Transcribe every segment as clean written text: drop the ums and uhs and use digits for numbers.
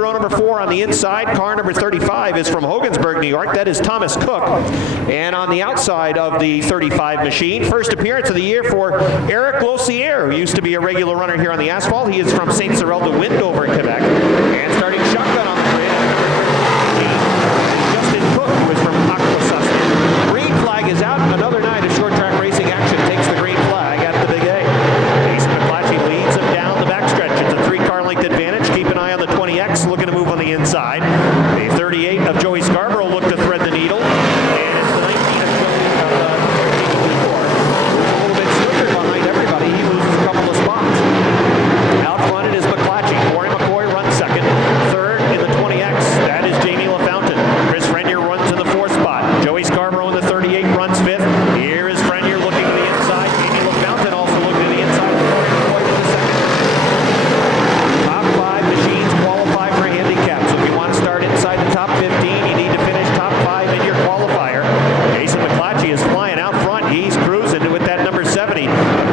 Row number 4 on the inside. Car number 35 is from Hogansburg, New York. That is Thomas Cook. And on the outside of the 35 machine, first appearance of the year for Eric Lossier, who used to be a regular runner here on the asphalt. He is from St. Cyril de Windover, Quebec. And starting shotgun on the grid, Justin Cook, who is from Aquasustain. Green flag is out. Another night of short track racing action takes the green flag at the Big A. Jason McClatchy leads him down the backstretch. It's a 3-car length advantage. Keep an eye on the 20X, looking to move on the inside. The 38 of Joey Scarborough looked to thread the needle. And it's the 19 of Joey a little bit slicker behind everybody. He loses a couple of spots. Out front it is McClatchy. Corey McCoy runs second. Third in the 20X, that is Jamie LaFountain. Chris Frenier runs in the 4th spot. Joey Scarborough in the 38 runs 5th. Here is Frenier looking to the inside. Jamie LaFountain also looking to the inside. Corey McCoy to the second. Top 5 machines qualify for a handicap. So if you want to start inside the top 15, you need to finish top 5 in your qualifier. Jason McClatchy is flying out front. He's cruising with that number 70.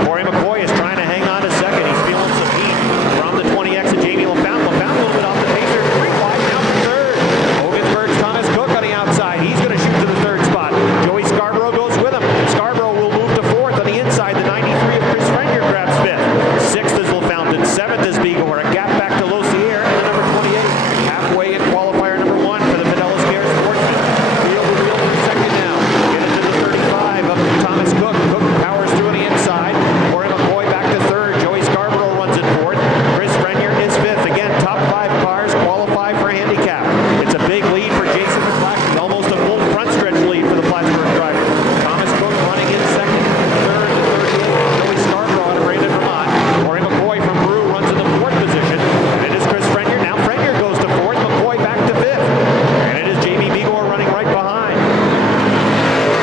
Corey McCoy is trying to hang on to second. He's feeling some heat from the 20X of Jamie LaFountain. LaFountain a little bit off the pacer. 3 wide down to third. Hogansburg's Thomas Cook on the outside. He's going to shoot to the 3rd spot. Joey Scarborough goes with him. Scarborough will move to 4th on the inside. The 93 of Chris Frenier grabs 5th. 6th is LaFountain. 7th is Beagle. A gap back to Lossier and the number 28. Halfway in qualifier number 1 for the Fidelis Care Sportsman. Wheel to wheel in second now. Get into the 35 of Thomas Cook. Cook powers through on the inside. Corey McCoy back to 3rd. Joey Scarborough runs in 4th. Chris Frenier is 5th. Again, top 5 cars qualify for a handicap. It's a big lead for Jason McClatchy. Almost a full front stretch lead for the Plattsburgh driver. Thomas Cook running in second. 3rd to 38. Joey Scarborough out of Brandon, Vermont. Corey McCoy from Brew runs in the 4th position. And it is Chris Frenier. Now Frenier goes to 4th. McCoy back to 5th. And it is Jamie Beagle running right behind.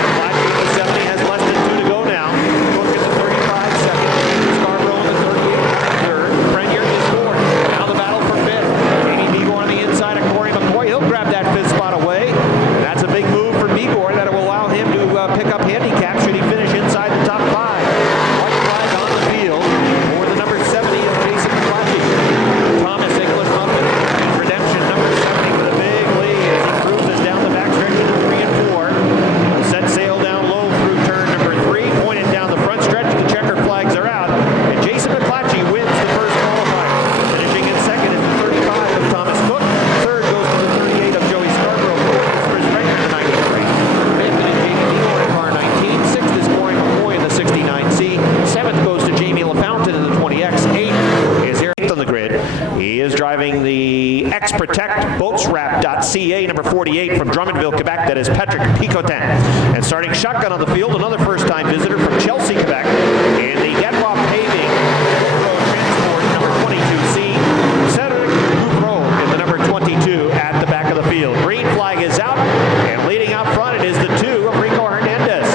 McClatchy in the 70 has less than 2 to go now. Cook in the 35 second. Scarborough in the 38 3rd. Frenier is 4th. Now the battle for 5th. Jamie Beagle on the inside of Corey McCoy. He'll grab that 5th spot away. That's a big move for Beagle that will allow him to pick up handicap should he finish inside the top 5. White flag on the field for the number 70 of Jason McClatchy. Thomas English Muffin and Redemption number 70 with a big lead as he cruises down the backstretch into 3 and 4. He'll set sail down low through turn number 3, pointed down the front stretch. The checker flags are out, and Jason McClatchy wins the first qualifier. Finishing in second is the 35 of Thomas Cook. 3rd goes to the 38 of Joey Scarborough. 4th is Chris Frenier in the 93. 5th is Jamie Beagle in car 19. 6th is Corey McCoy in the 69C. 7th goes to Jamie LaFountain in the 20X. 8th is Eric on the grid. He is driving the X-Protect BoatsWrap.ca number 48 from Drummondville, Quebec. That is Patrick Picotin. And starting shotgun on the field, another first-time visitor from Chelsea, Quebec. In the Gadwalk Paving Road Transport number 22C. Cedric Gouvreau in the number 22 at the back of the field. Green flag is out, and leading out front it is the 2 of Rico Hernandez.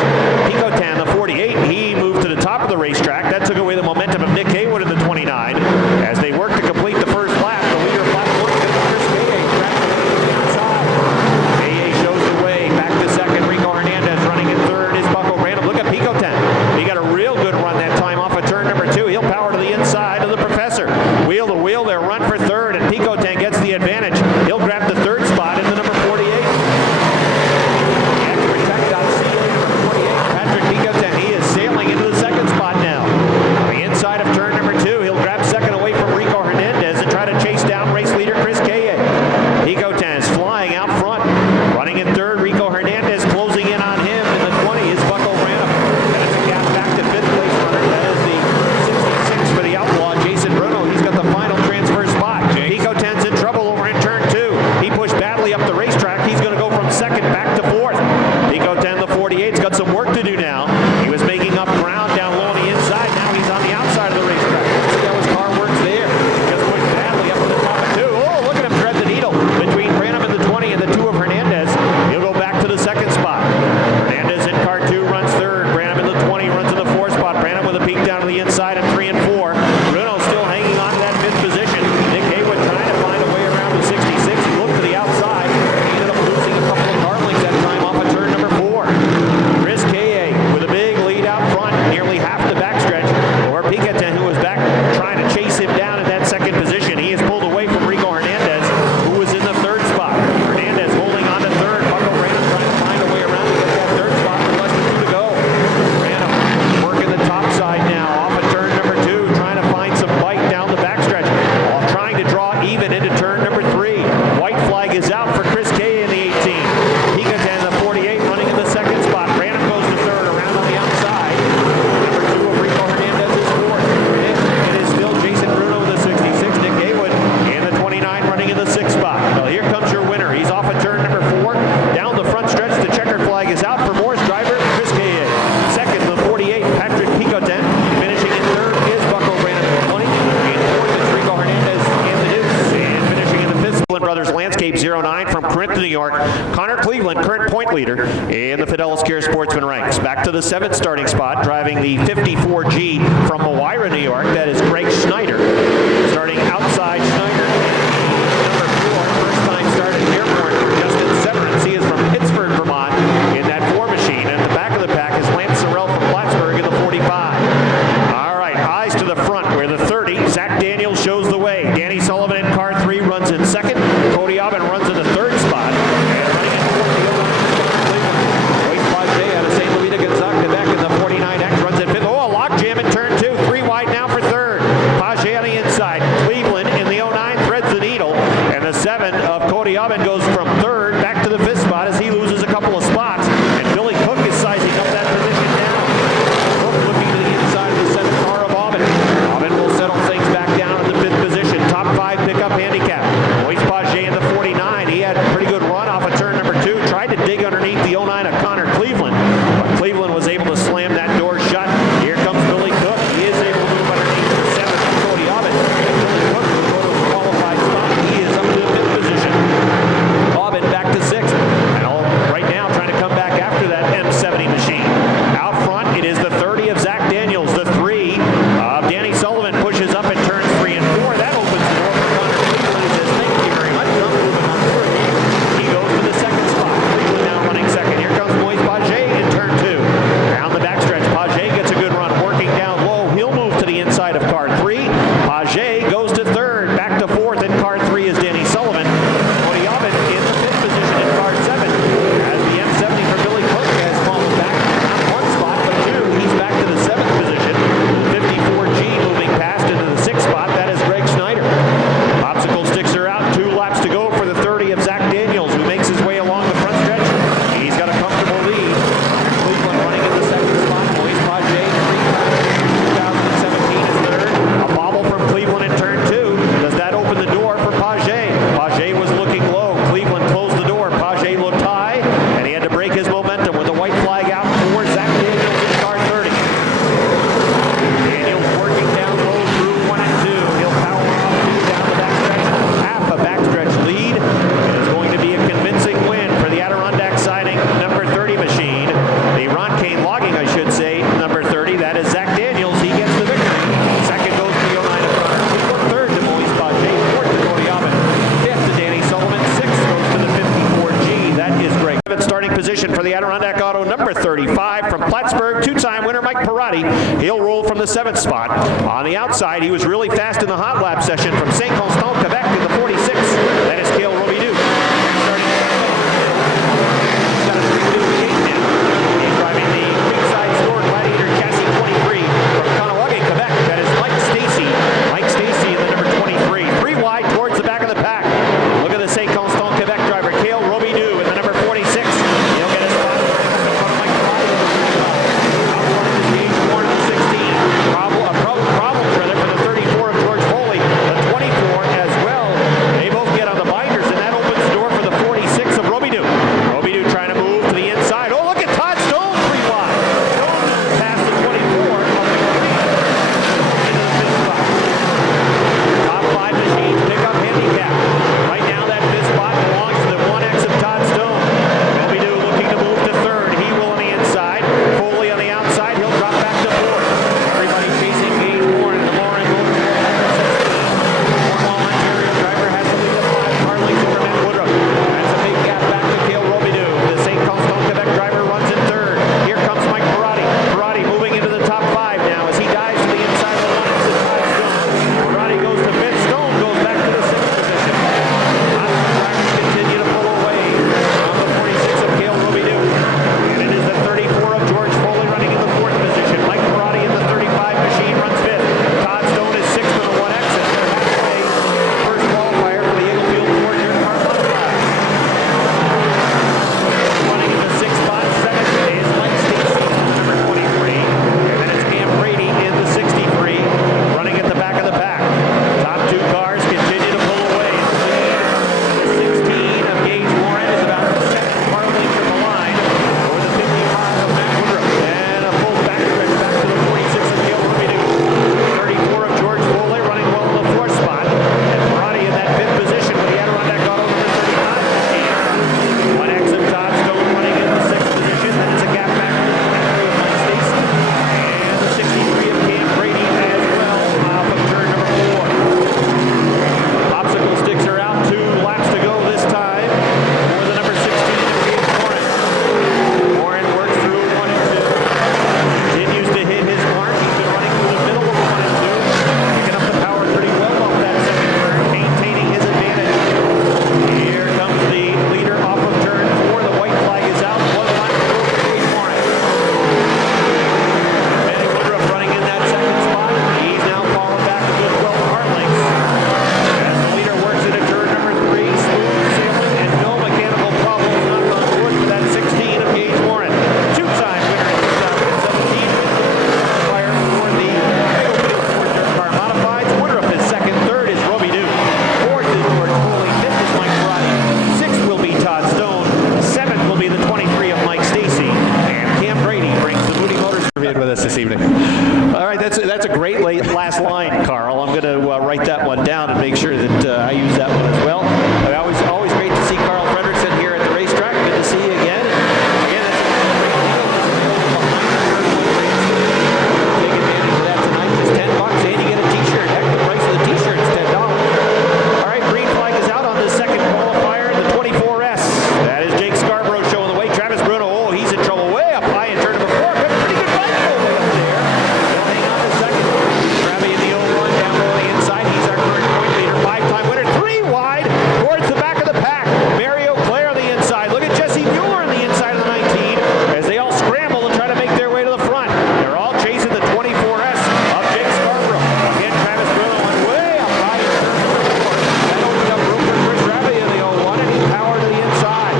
Picotin, the 48, he moved to the top of the racetrack. That took away the momentum of Nick Haywood in the 29. As they work to complete the first lap, the leader of Plattsburgh is Chris Gaye. Outside. Gaye shows the way. Back to second. Rico Hernandez running in 3rd is Bucko Random. Look at Picotin. He got a real good run that time off of turn number 2. He'll power to the inside of the Professor. Wheel to wheel, they'll run for 3rd, and Picotin gets the advantage. He'll grab the 3rd spot in the number 48. Protect.ca number 48. Patrick Picotin, he is sailing into the 2nd spot now. On the inside of turn number 2, he'll grab second away from Rico Hernandez and try to chase down race leader Chris Gaye. Picotin is flying out front. Running in 3rd, Rico Hernandez closing in on him. In the 20 is Bucko Random. And it's a gap back to 5th place runner. That is the 66 for the Outlaw, Jason Bruno. He's got the final transfer spot. Picotin's in trouble over in turn 2. He pushed badly up the racetrack. He's going to go from 2nd back to 4th. Picotin, the 48's got some work to do now. He was making up ground down low on the inside. Now he's on the outside of the racetrack. Let's see how his car works there. Just pushed badly up to the top of 2. Oh, look at him thread the needle between Branham and the 20 and the 2 of Hernandez. He'll go Corinth, New York. Connor Cleveland, current point leader in the Fidelis Care Sportsman ranks. Back to the 7th starting spot, driving the 54G from Moira, New York. That is Greg Schneider. Starting outside Schneider. Number 4, first time start at Airborne for Justin Severance. He is from Pittsburgh, Vermont, in that 4 machine. And at the back of the pack is Lance Sorrell from Plattsburgh in the 45. All right, eyes to the front where the 30, Zach Daniels shows the way. Danny Sullivan in car 3 runs in 2nd. Cody Aubin runs in the 3rd spot. And running in 4th, the Waste Pajay out of St. Louis to Gonzaga back in the 49X runs in 5th. Oh, a lock jam in turn 2. 3 wide now for 3rd. Pajay on the inside. Cleveland in the 09 threads the needle. And the 7 of Cody Aubin goes from 3rd back to the 5th spot as he loses a couple of spots. And Billy Cook is sizing up that position down. Cook looking to the inside of the 7th car of Aubin. Aubin will settle things back down at the 5th position. Top 5 pickup handicap. Moise Pajay in the 49. He had a pretty good run off of turn number 2. Tried to dig underneath the 09 of Connor Cleveland. But Cleveland was able to slam that door shut. Here comes Billy Cook. He is able to move underneath the 7th of Cody Aubin. Billy Cook will go to a qualified spot. He is up to the 5th position. Aubin back to 6th. And all right now trying to come back after that M70 machine. Out front, it is the 30 of Zach Daniels. The 3 of Danny Sullivan pushes up in turns 3 and 4. That opens the door for Connor Cleveland. He says, thank you very much. I'm moving on through. He goes to the 2nd spot. Cleveland now running 2nd. Here comes Moise Pajay in turn 2. Down the backstretch, Pajay gets a good run. Working down low, he'll move to the inside of car 3. Pajay goes to 3rd. Back to 4th. In car 3 is Danny Sullivan. Cody Aubin in the 5th position in car 7. As the M70 for Billy Cook has fallen back. Not 1 spot, but 2. He's back to the 7th position. The 54G moving past into the 6th spot. That is Greg Schneider. Popsicle sticks are out. 2 laps to go for the 30 of Zach Daniels, who makes his way along the front stretch. He's got a comfortable lead. Cleveland running in the 2nd spot. Moise Pajay, 2017 is 3rd. A bobble from Cleveland in turn 2. Does that open the door for Pajay? Pajay was looking low. Cleveland closed the door. Pajay looked high, and he had to break his momentum with a white flag out for Zach Daniels in car 30. Daniels working down low through 1 and 2. He'll power off 2 down the backstretch. Half a backstretch lead. It is going to be a convincing win for the Adirondack siding number 30 machine. The Ron Kane logging, I should say, number 30. That is Zach Daniels. He gets the victory. 2nd goes to the 09 of Connor Cleveland. 3rd to Moise Pajay. 4th to Cody Aubin. 5th to Danny Sullivan. 6th goes to the 54G. That is Greg. Starting position for the Adirondack Auto number 35 from Plattsburgh. 2-time winner Mike Perotti. He'll roll from the 7th spot. On the outside, he was really fast in the hot lap session from St. Constant, Quebec to the 46. That is Cale Robidoux. Starting he's got a 3-2 gate now. He's driving the Creekside Store Gladiator Chassis 23 from Conawaga, Quebec. That is Mike Stacy. Mike Stacy in the number 23. 3 wide towards the back of the pack. Look at the St. Constant, Quebec driver, Cale Robidoux in the number 46. He'll get his spot in front of Mike Perotti. Out front is James Warren in the 16. Problems rather for the 34 of George Foley. The 24 as evening. All right, that's a great last line, Carl. I'm going to write that one down and make sure that I use that one as well. Always great to see Carl Fredrickson here at the racetrack. Good to see you again. Again, that's a great deal. Take advantage of that tonight. Just $10, and you get a T-shirt. Heck, the price of the T-shirt is $10. All right, green flag is out on the second qualifier, the 24S. That is Jake Scarborough showing the way. Travis Bruno, oh, he's in trouble way up high in turn number 4. But pretty good fight way up there. He'll hang on to second. Travis in the 01 down low the inside. He's our current point leader. 5-time winner. 3 wide towards the back of the pack. Mario Claire on the inside. Look at Jesse Mueller on the inside of the 19 as they all scramble and try to make their way to the front. They're all chasing the 24S of Jake Scarborough. Again, Travis Bruno went way up high in turn number 4. That opened up room for Chris Rabi in the 01, and he powered to the inside.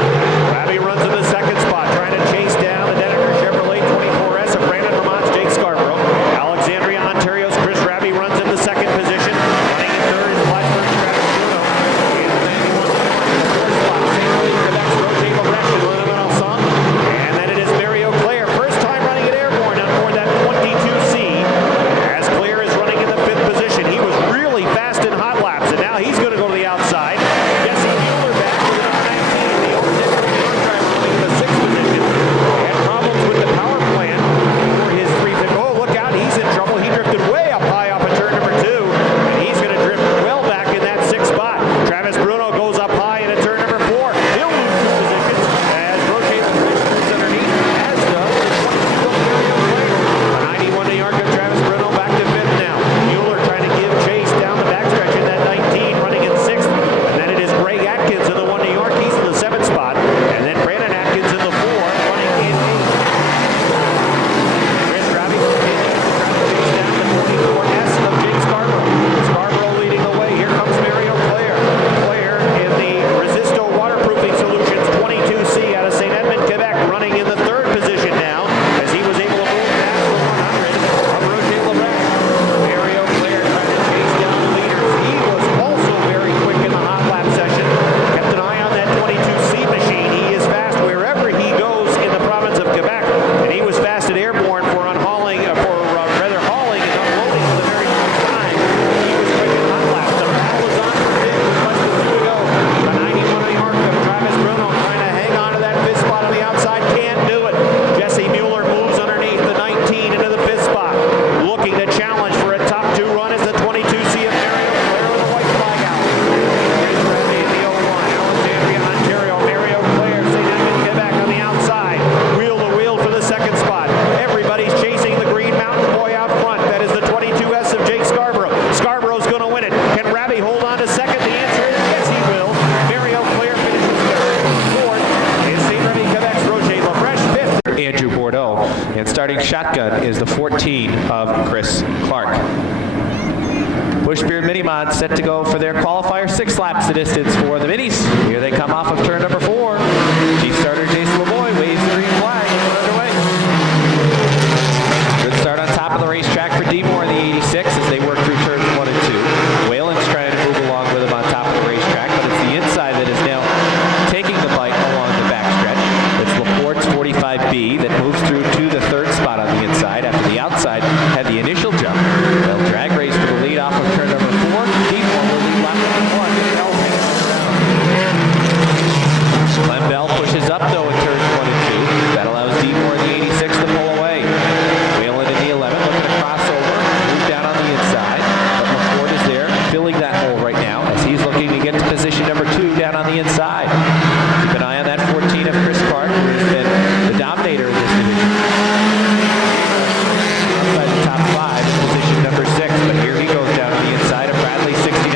Rabi runs in the second spot, trying to chase down the Dedeker Chevrolet 24S of Brandon Vermont's Jake Scarborough. Alexandria, Ontario's Chris Rabi runs in the second position. Running in third is Plattsburgh's Travis Bruno. And Randy wants to run in the fourth spot. St. Louis, Quebec's Roger Lebrecht and Louis Ensemble. And then it is Mario Claire. First time running at Airborne on board that 22C. As Claire is running in the fifth position. He was really fast in hot laps, and now he's going to go to the outside. Jesse Mueller back with number 19. The overtaker driver running in the sixth position. Had problems with the power plant for his 350. Oh, look out. He's in trouble. He drifted way up high off of turn number 2. And he's going to drift well back in that sixth spot. Travis Bruno goes up high into turn number 4. He'll lose 2 positions as Roger Lebrecht moves underneath, as does the 22 Mario Claire. A 91 New York of Travis Bruno back to 5th now. Mueller trying to give chase down the backstretch in that 19, running in 6th. And then it is Greg Atkins in the 1 New York. He's in the 7th spot. And then Brandon Atkins in the 4, running in 8th. Chris Rabi continues to try to chase down the 24S of Jake Scarborough. Scarborough leading the way. Here comes Mario Claire. Claire in the Resisto Waterproofing Solutions 22C out of St. Edmund, Quebec, running in the 3rd position now as he was able to move past the 100 of Roger Lebrecht. Mario Claire trying to chase down the leaders. He was also very quick in the hot lap session. Kept an eye on that 22C machine. He is fast wherever he goes in the province of Quebec, and he was fast at Airborne for hauling and unloading for the very first time. He was quick in hot laps. The battle is on for 5th with less than 2 to go. The 91 New York of Travis Bruno trying to hang on to that 5th spot on the outside. Can't do it. Jesse Mueller moves underneath the 19 into the 5th spot. Looking to challenge for a top 2 run is the 22C of Mario Claire with a white flag out. Here's Rabi in the 01. Alexandria, Ontario. Mario Claire, St. Edmund, Quebec on the outside. Wheel to wheel for the 2nd spot. Everybody's chasing the Green Mountain Boy out front. That is the 22S of Jake Scarborough. Scarborough's going to win it. Can Rabi hold on to 2nd? The answer is yes, he will. Mario Claire finishes 3rd. 4th is St. Remy, Quebec's Roger Lebrecht. 5th. Andrew Bordeaux. And starting shotgun is the 14 of Chris Clark. Bushbeard Mini Mod set to go for their qualifier. 6 laps the distance for the Minis. Here they come off of turn number 4. Chief starter Jason LeBoy waves the green flag. We're underway. Good start on top of the racetrack for D Moore in the 86 as they work through turns 1 and 2. Whalen's trying to move along with him on top of the racetrack, but it's the inside that is now taking the bite along the backstretch. It's Laporte's 45B that moves through to the 3rd spot on the inside after the outside had the initial jump. They'll drag race for the lead off of turn number 4. D Moore will lead lap number 1. Bell hanging around. Clem Bell pushes up though in turns 1 and 2. That allows D Moore in the 86 to pull away. Whalen in the 11 looking to cross over, move down on the inside. But Laporte is there filling that hole right now as he's looking to get to position number 2 down on the inside. Keep an eye on that 14 of Chris Clark, who has been the dominator in this division. Outside the top 5 in position number 6, but here he goes down on the inside of Bradley 69.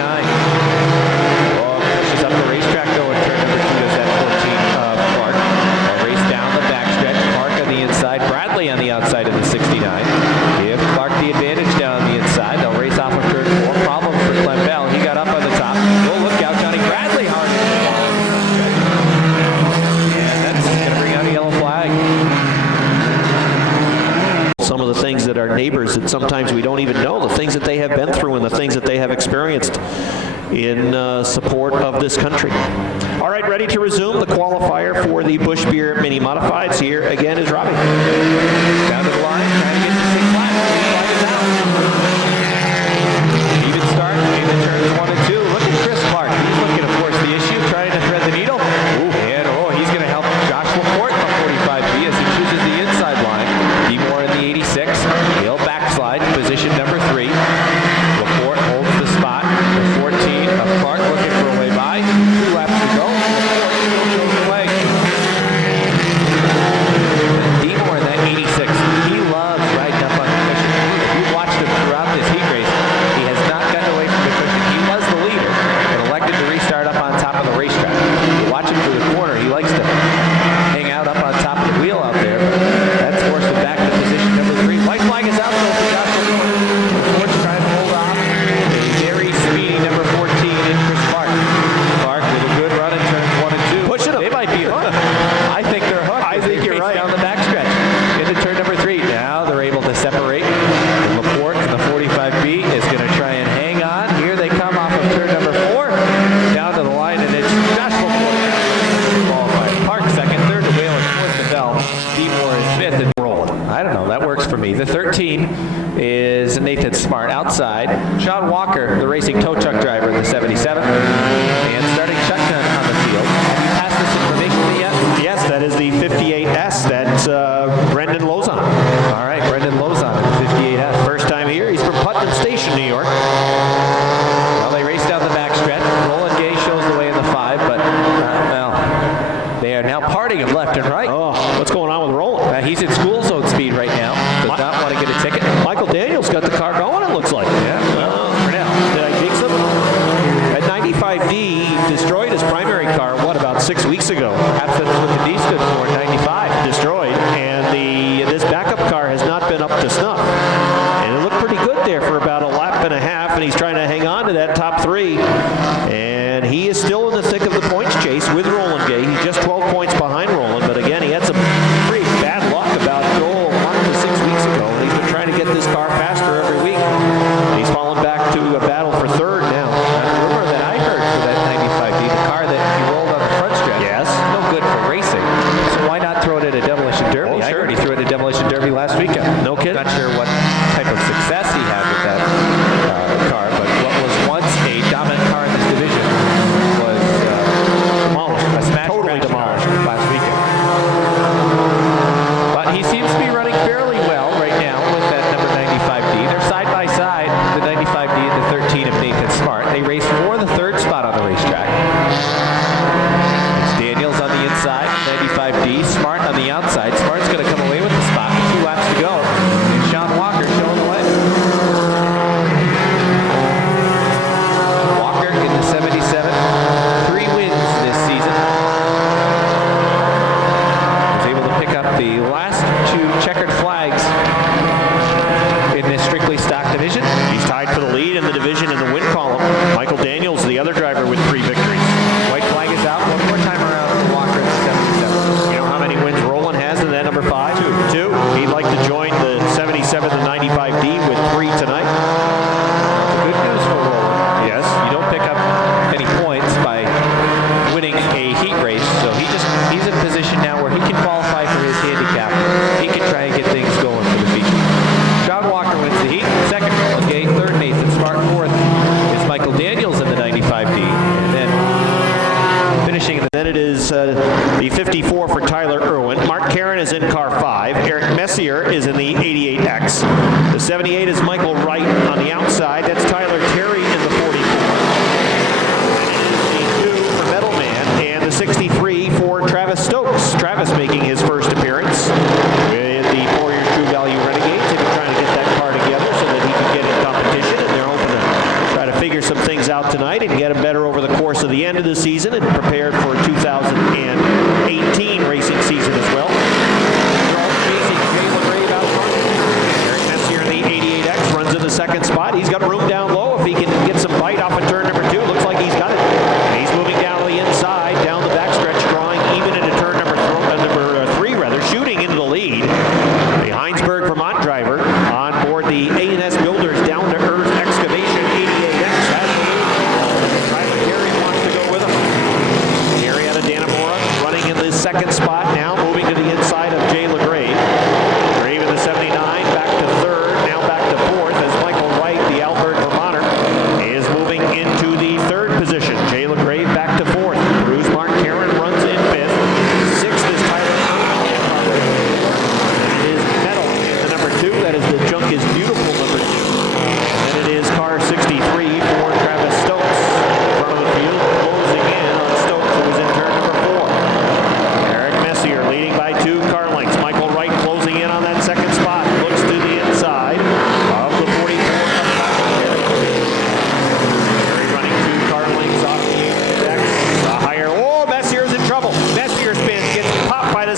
Pushes up the racetrack though in turn number 2 does that 14 of Clark. They'll race down the backstretch. Clark on the inside, Bradley on the outside of the 69. Give Clark the advantage down on the inside. They'll race off of turn 4. Problem for Clem Bell. He got up on the top. Oh, look out, Johnny Bradley hard in the ball. And that's going to bring out a yellow flag. Some of the things that our neighbors that sometimes we don't even know, the things that they have been through and the things that they have experienced in support of this country. All right, ready to resume the qualifier for the Bush Beer Mini Modifieds. Here again is Robbie. Down to the line, trying to get to 6 laps. Even start in the turns 1 and 2. Look at Chris Clark. He's looking to force the issue, trying to thread the needle. And he's going to help Josh Laporte on 45B as he chooses the inside line. Demore in the 86. He'll backslide, position number 3. Laporte holds the spot. The 14 of Clark looking for a way by. 2 laps to go. Laporte still goes away. Demore in that 86. He loves riding up on the cushion. If you've watched him throughout this heat race, he has not gotten away from the cushion. He was the leader and elected to restart up on top of the racetrack. You watch him through the corner, he likes to hang out up on top of the wheel out there. That's forced him back to position number 3. White flag is out though for Josh Laporte. Laporte's trying to hold off a very speedy number 14 in Chris Clark. Clark with a good run in turns 1 and 2. Pushing him. They might be hooked. I think they're hooked. I think you're right. Down the backstretch into turn number 3. Now they're able to separate. And Laporte in the 45B is going to try and hang on. Here they come off of turn number 4. Down to the line, and it's Josh Laporte. Qualified. Clark second, third to Whalen, fourth to Bell. Demore is fifth and rolling. I don't know. That works for me. The 13 is Nathan Smart outside. Sean Walker, the racing tow truck driver in the 77. And starting shotgun on the field. Have you passed this information yet? Yes, that is the 58S. That's Brendan Lozon. All right, Brendan Lozon in the 58S. First time here. He's from Putnam Station, New York. Well, they race down the backstretch. Roland Gay shows the way in the 5, but, they are now parting him left and right. Oh, what's going on with Roland? He's at school zone speed right now. Does not want to get a ticket. Michael Daniels got the car going, it looks like. Yeah, well, for now. Did I jinx him? At 95D, he destroyed his primary car, about 6 weeks ago? That's what the D stood for, 95. Destroyed. And this backup car has not been up to snuff. And it looked pretty good there for about a lap and a half, and he's trying to hang on to that top 3. And he is still in the thick of the points chase with Roland Gay. He's just 12 points behind Roland, but again, he had some pretty bad luck about 1 to 6 weeks ago, and he's been trying to get this car faster every week. He's fallen back to a battle for third now. And the rumor that I heard for that 95D, the car that he rolled on the front stretch, Yes. no good for racing. So why not throw it at a demolition derby? Oh, I sure. heard he threw it at a demolition derby last weekend. No kidding. Not sure what type of success he had with that car, but what was once a dominant car in this division was Demolished. a smash Totally crash car demolished. last weekend. But he seems to be running fairly well right now with that number 95D. They're side by side, the 95D and the 13 of Nathan Smart. They race for the third spot on the racetrack. It's Daniels on the inside, 95D, Smart on the outside. Smart's going to come away with the spot with 2 laps to go. And Sean Walker showing the way. Walker in the 77, 3 wins this season. Was able to pick up the last 2 checkered flags in this strictly stock division. He's tied for the lead in the division in the win column. Michael Daniels, the other driver, with 3 victories. White flag is out. One more time around for Walker in the 77. You know how many wins Roland has in that number 5? 2. He'd like to join the 77 and 95D with 3 tonight. Good news for Roland. Yes. You don't pick up any points by winning a heat race, so he's in a position now where he can qualify for his handicap. He can try and get things going for the feature. Sean Walker wins the heat. Second, Roland Gay. Third, Nathan Smart. Fourth is Michael Daniels in the 95D. And then finishing in the Then it is the 54 for Tyler Irwin. Mark Karen is in car 5. Eric Messier is in the 88X. The 78 is Michael Wright on the outside. That's Tyler Terry in the 44. The 2 for Metal Man, and the 63 for Travis Stokes. Travis making his first appearance with the 4-year True Value Renegades. They've been trying to get that car together so that he can get in competition, and they're hoping to try to figure some things out tonight and get him better over the course of the end of the season and prepared for 2018 racing season as well. Eric Messier in the 88X runs in the second spot. He's got room down low if he can get some bite off of turn number 2. Looks like he's got it. And he's moving down the inside, down the backstretch, drawing even into turn number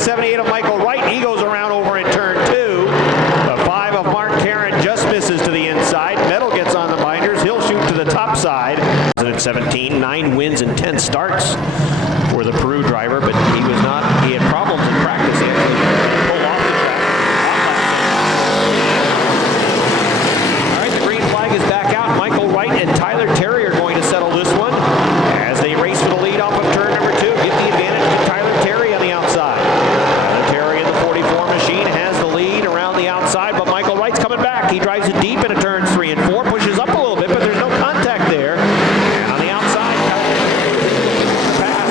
78 of Michael Wright. He goes around over in turn 2. The 5 of Mark Caron just misses to the inside. Metal gets on the binders. He'll shoot to the top side. 17, 9 wins and 10 starts for the Peru driver, but he had problems in practice. He had to pull off the track. All right, the green flag is back out. Michael Wright and Tyler Terry are going to settle this one as they race for the lead off of turn number 2. Give the advantage to Tyler Terry on the outside. Tyler Terry in the 44 machine has the lead around the outside, but Michael Wright's coming back. He drives it deep into turns 3 and 4, pushes up a little bit, but there's no contact there. And on the outside, pass.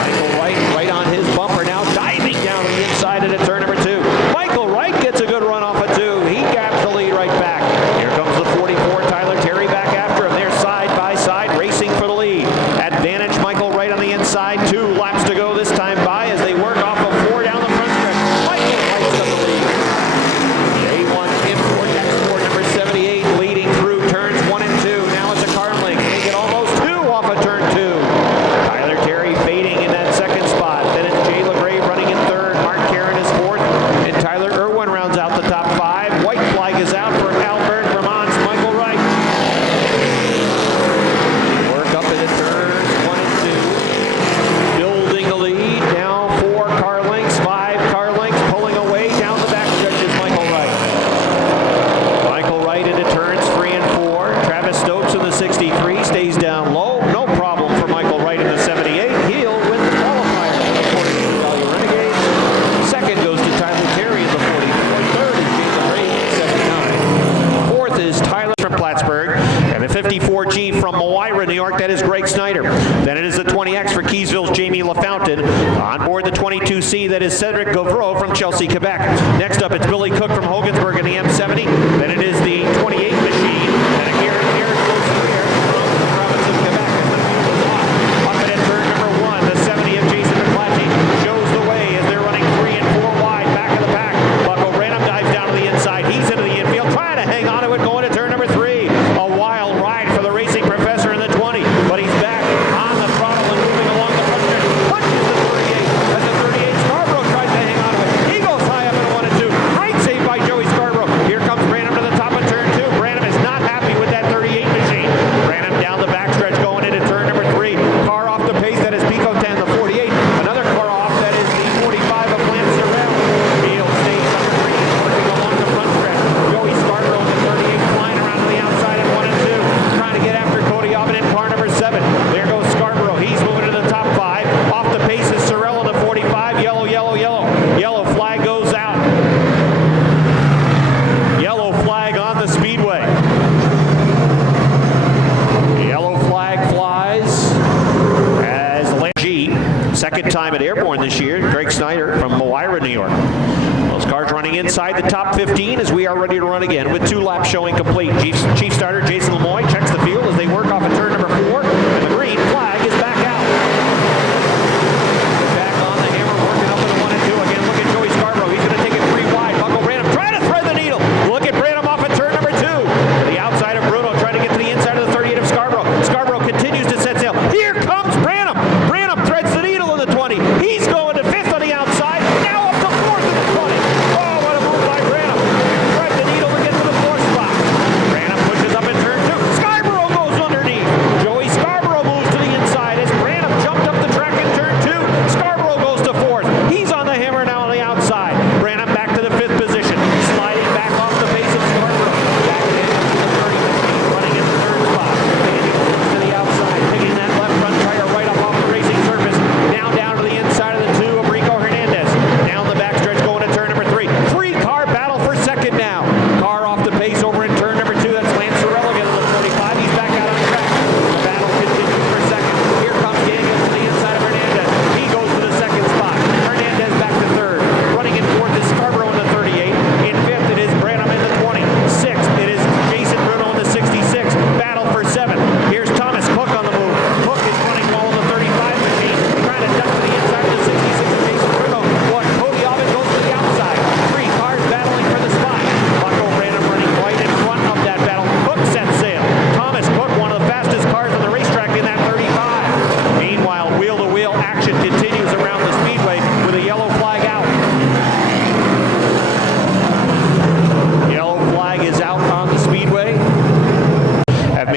Michael Wright right on his bumper now, diving down the inside into turn number 2. Michael Wright gets a good run off of 2. He gaps the lead right back. Here comes the 44, Tyler Terry back after him. They're side by side, racing for the lead. Advantage, Michael Wright on the inside. 2 laps to go this time by as they work off of 4 down the front stretch. Michael Wright's got the lead. J1 import export number 78 leading through turns 1 and 2. Now it's a car link. They get almost 2 off of turn 2. Tyler Terry fading in that second spot. Then it's Jay LeGrave running in third. Mark Caron is fourth. And Tyler Irwin rounds out the top 5. White flag is out for Albert Vermont's Michael Wright. Work up into turns 1 and 2. Building the lead. Now 4 car lengths, 5 car lengths. Pulling away down the back stretch is Michael Wright. Michael Wright into turns 3 and 4. Travis Stokes in the 63 stays down low. No problem for Michael Wright in the 78. He'll win the qualifiers according to the Valley Renegades. Second goes to Tyler Terry in the 44. Third is Jason Ray in the 79. Fourth is Tyler from Plattsburgh. And the 54G from Moira, New York, that is Greg Snyder. Then it is the 20X for Keysville's Jamie LaFountain. On board the 22C, that is Cedric Gauvreau from Chelsea, Quebec. Next up, it's Billy Cook from Hogansburg in the M70. Then it is the 28 machine. And a Garrett goes here from the province of Quebec. And the field is off. Up at turn number 1, the 70 of Jason McClatchy shows the way as they're running 3 and 4 wide, back of the pack. Bucko Branham dives down to the inside. He's into the infield, trying to hang on to it, going to turn number 3. A wild ride for the racing professor in the 20, but he's back on the throttle and moving along the front stretch. Punches the 38 as the 38 Scarborough tries to hang on to it. He goes high up in 1 and 2. Great save by Joey Scarborough. Here comes Branham to the top of turn 2. Branham is not happy with that 38 machine. Branham down the backstretch going into turn number 3. Car off the pace, that is Pico 10, the 48. Another car off, that is the 45 of Lance Sorrell. Field stays under green, working along the front stretch. Joey Scarborough in the 38 flying around to the outside at 1 and 2. Trying to get after Cody Aubin in car number 7. There goes Scarborough. He's moving to the top 5. Off the pace is Sorrell in the 45. Yellow, yellow, yellow. Yellow flag goes out. Yellow flag on the Speedway. Yellow flag flies as G, second time at Airborne this year. Greg Snyder from Moira, New York. Those cars running inside the top 15 as we are ready to run again with 2 laps showing complete. Chief starter Jason Lemoyne checks the field as they work off of turn number 4, and the green flag is back out. They're back on the hammer, working up in the 1 and 2 again. Look at Joey Scarborough. He's going to take it 3 wide. Bucko Branham trying to thread the needle. Look at Branham off at turn number 2. To the outside of Bruno, trying to get to the inside of the 38 of Scarborough. Scarborough continues to set sail. Here comes Branham. Branham threads the needle in the 20. He's going to 5th on the outside. Now up to 4th in the 20. Oh, what a move by Branham. Thread the needle to get to the 4th spot. Branham pushes up in turn 2. Scarborough goes underneath. Joey Scarborough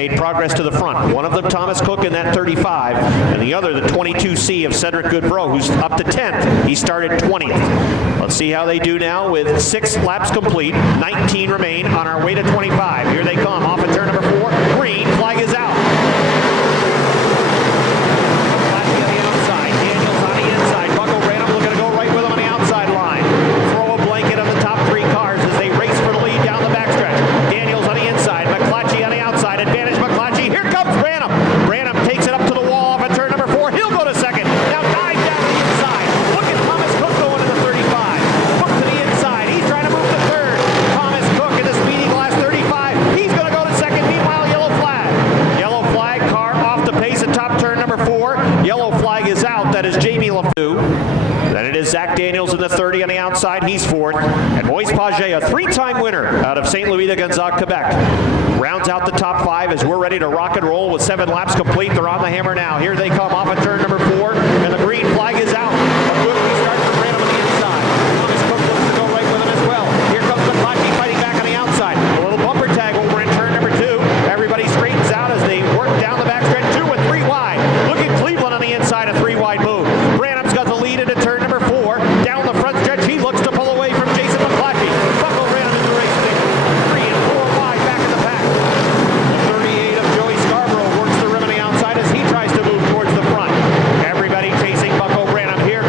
made progress to the front. One of them, Thomas Cook, in that 35, and the other, the 22C of Cedric Goodbro, who's up to 10th. He started 20th. Let's see how they do now with 6 laps complete. 19 remain on our way to 25. Here they come off of turn number 4. Green flag is out. Flashy on the outside. Daniels on the inside. Buckle Branham looking to go right with him on the outside line. Throw a blanket on the top 3 cars as they race for the lead down the backstretch. Daniels on the inside. McClatchy on the outside. Advantage McClatchy. Here comes Branham. Branham takes it up to the wall off of turn number 4. He'll go to second. Now dive down the inside. Look at Thomas Cook going to the 35. Cook to the inside. He's trying to move to third. Thomas Cook in the speedy glass 35. He's going to go to second. Meanwhile, yellow flag. Yellow flag. Car off the pace at top turn number 4. Yellow flag is out. That is Jamie LaFleur. Then it is Zach Daniels in the 30 on the outside. He's 4th. And Moise Paget, a 3-time winner out of St. Louis de Gonzague, Quebec, rounds out the top 5 as we're ready to rock and roll with 7 laps complete. They're on the hammer now. Here they come off of turn number 4, and the green flag is out. A good restart for Branham on the inside. Thomas Cook looks to go right with him as well. Here comes McClatchy fighting back on the outside. A little bumper tag over in turn number 2. Everybody straightens out as they work down the backstretch. 2 and 3 wide. Look at Cleveland on the inside, a 3-wide move. Branham's got the lead into turn number 4. Down the front stretch, he looks to pull away from Jason McClatchy. Buckle Branham in the race. 3 and 4 wide back in the pack. The 38 of Joey Scarborough works the rim on the outside as he tries to move towards the front. Everybody chasing Buckle Branham here.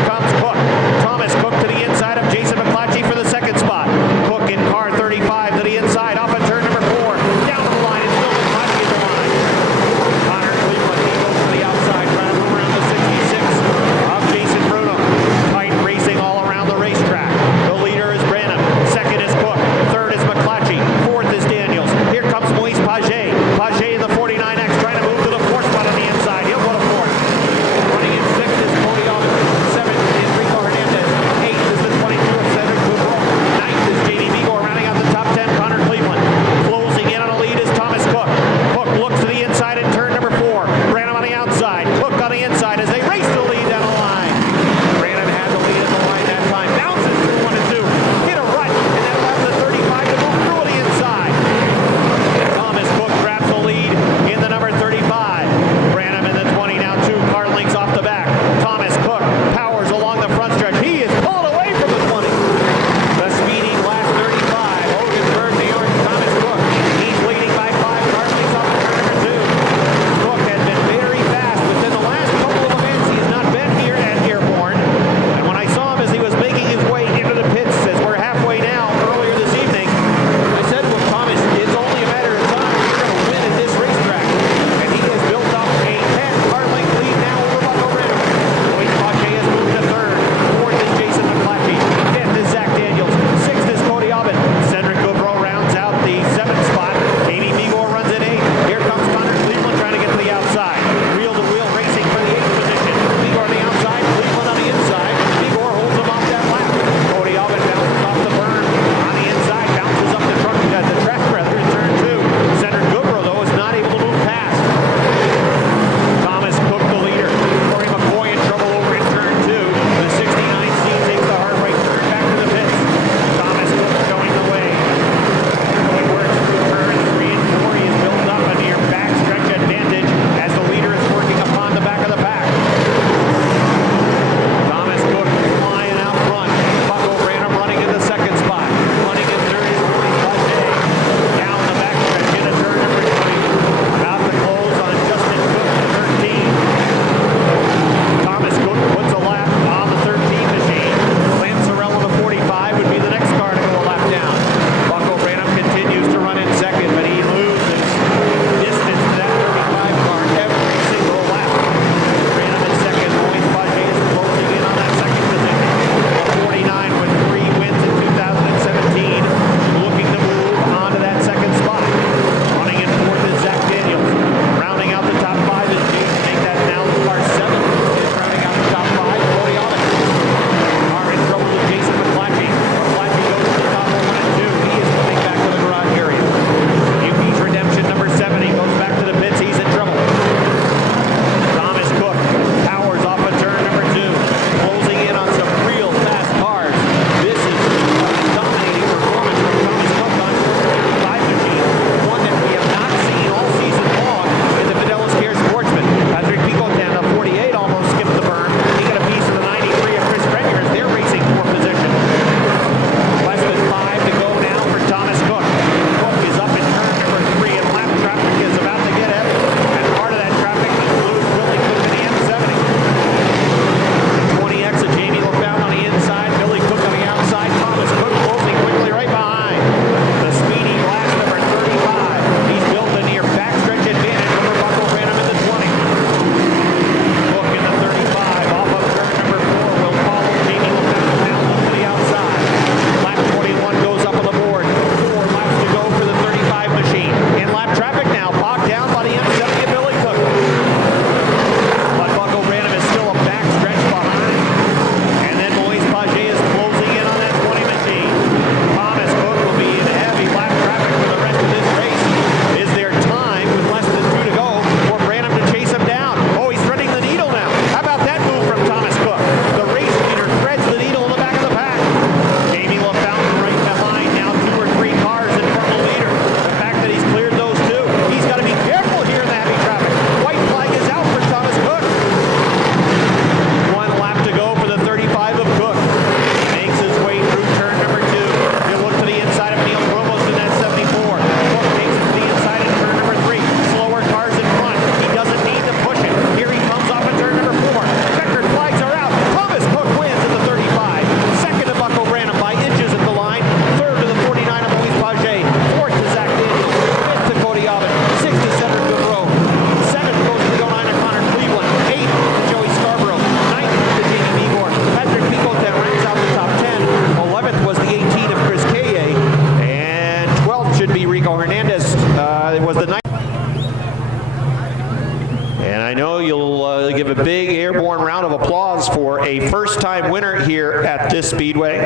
give a big Airborne round of applause for a first-time winner here at this Speedway.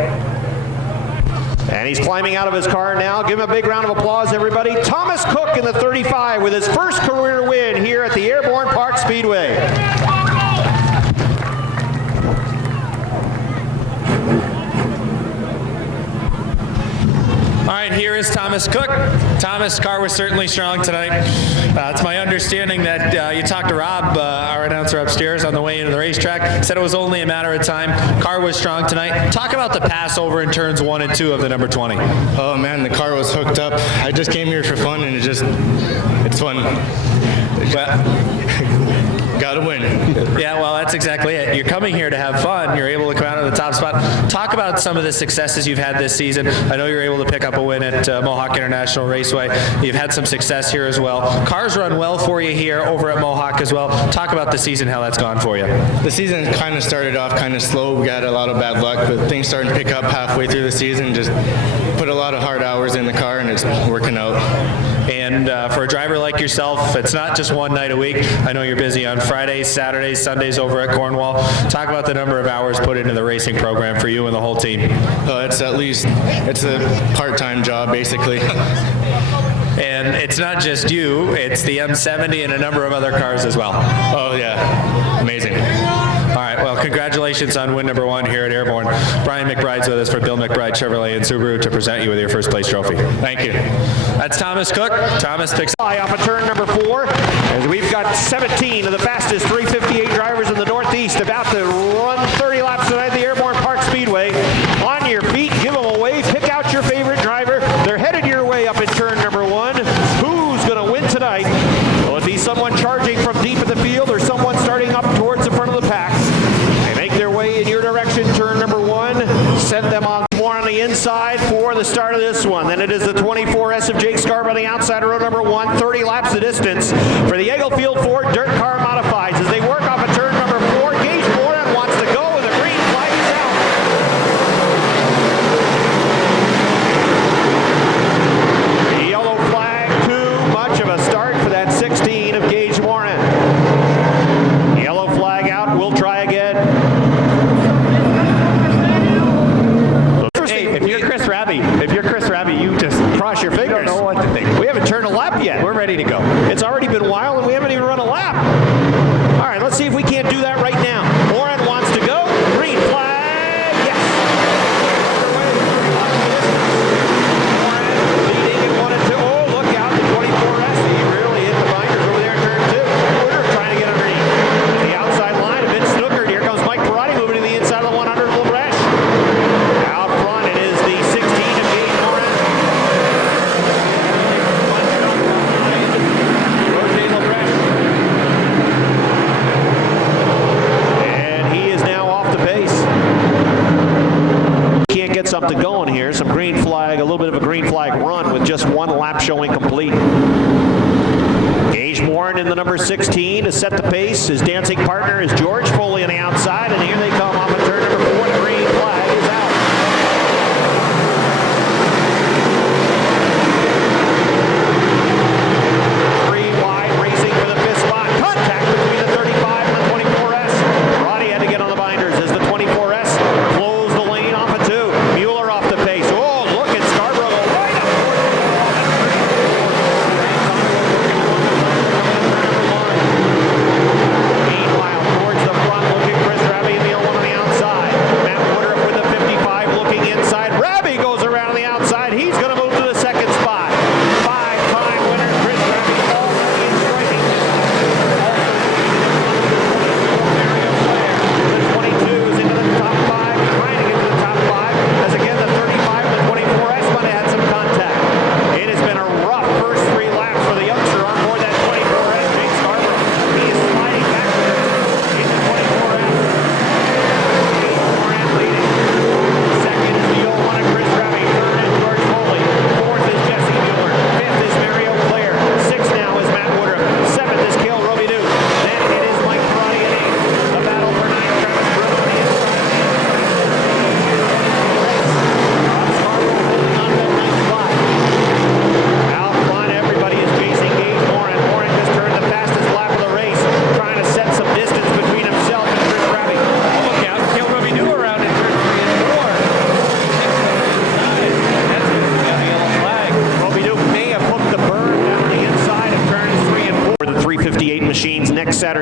And he's climbing out of his car now. Give him a big round of applause, everybody. Thomas Cook in the 35 with his first career win here at the Airborne Park Speedway. All right, here is Thomas Cook. Thomas' car was certainly strong tonight. It's my understanding that you talked to Rob, our announcer upstairs, on the way into the racetrack. Said it was only a matter of time. Car was strong tonight. Talk about the pass over in turns 1 and 2 of the number 20. Oh man, the car was hooked up. I just came here for fun, and it's fun. Gotta win. Yeah, well, that's exactly it. You're coming here to have fun. You're able to come out of the top spot. Talk about some of the successes you've had this season. I know you're able to pick up a win at Mohawk International Raceway. You've had some success here as well. Cars run well for you here over at Mohawk as well. Talk about the season, how that's gone for you. The season kind of started off kind of slow. We got a lot of bad luck, but things started to pick up halfway through the season. Just put a lot of hard hours in the car, and it's working out. And for a driver like yourself, it's not just one night a week. I know you're busy on Fridays, Saturdays, Sundays over at Cornwall. Talk about the number of hours put into the racing program for you and the whole team. It's a part-time job, basically. And it's not just you, it's the M70 and a number of other cars as well. Oh yeah, amazing. All right, well, congratulations on win number 1 here at Airborne. Brian McBride's with us for Bill McBride Chevrolet and Subaru to present you with your first place trophy. Thank you. That's Thomas Cook. Thomas picks Off of turn number 4, as we've got 17 of the fastest 358 drivers in the Northeast about to run 30 laps tonight at the Airborne Park Speedway. On your feet, give them a wave, pick out your favorite driver. They're headed your way up in turn number 1. Who's going to win tonight? Will it be someone charging from deep in the field or someone starting up towards the front of the pack? They make their way in your direction, turn number 1. Send them on more on the inside for the start of this one. Then it is the 24S of Jake Scarb on the outside of row number 1. 30 laps the distance for the Eaglefield Ford Dirt Car Modifieds as they work off of turn number 4. Gage Moran wants to go, and the green flag is out. The yellow flag, too much of a start for that 16 of Gage Moran. Yellow flag out, we'll try again. Hey, if you're Chris Raby, you just cross your fingers. don't know what to think. We haven't turned a lap yet. We're ready to go. It's already been a while, and we haven't even run a lap. All right, let's see if we can't do that right now. Moran wants to go. Green flag, yes. Moran leading in 1 and 2. Oh, look out, the 24S. He really hit the binders over there in turn 2. We're trying to get underneath. The outside line, a bit snookered. Here comes Mike Perotti moving to the inside of the 100 of LeBrecht. Out front, it is the 16 of Gage Moran. Roger LeBrecht. And he is now off the pace. Can't get something going here. Some green flag, a little bit of a green flag run with just 1 lap showing complete. Gage Moran in the number 16 to set the pace. His dancing partner is George Foley on the outside, and here they come off of turn number 4. The green flag is out. Three wide racing for the 5th spot. Contact between the 35 and the 24S. Roddy had to get on the binders as the 24S closed the lane off of 2. Mueller off the pace. Oh, look at Scarborough right up towards the wall. Meanwhile, towards the front, looking Chris Raby in the 01 on the outside.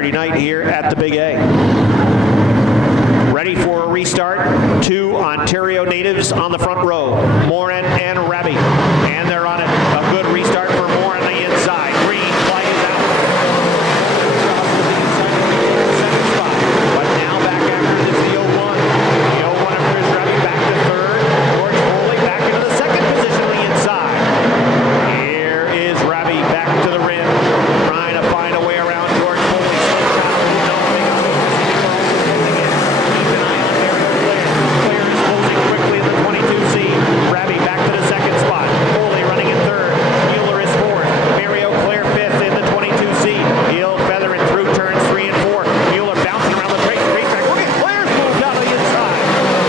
Saturday night here at the Big A. Ready for a restart. 2 Ontario natives on the front row, Morin and Rabi. And they're on it. A good restart for Morin on the inside. Green flag is out. Second spot. But now back after this, the 0-1. The 0-1 after is Rabi back to third. George Foley back into the second position on the inside. Here is Rabi back to the rim, trying to find a way around George Foley. Quickly in the 22C. Rabi back to the second spot. Foley running in third. Mueller is fourth. Mario Claire fifth in the 22C. He'll feather it through turns 3 and 4. Mueller bouncing around the racetrack. Look at Claire's moved out on the inside.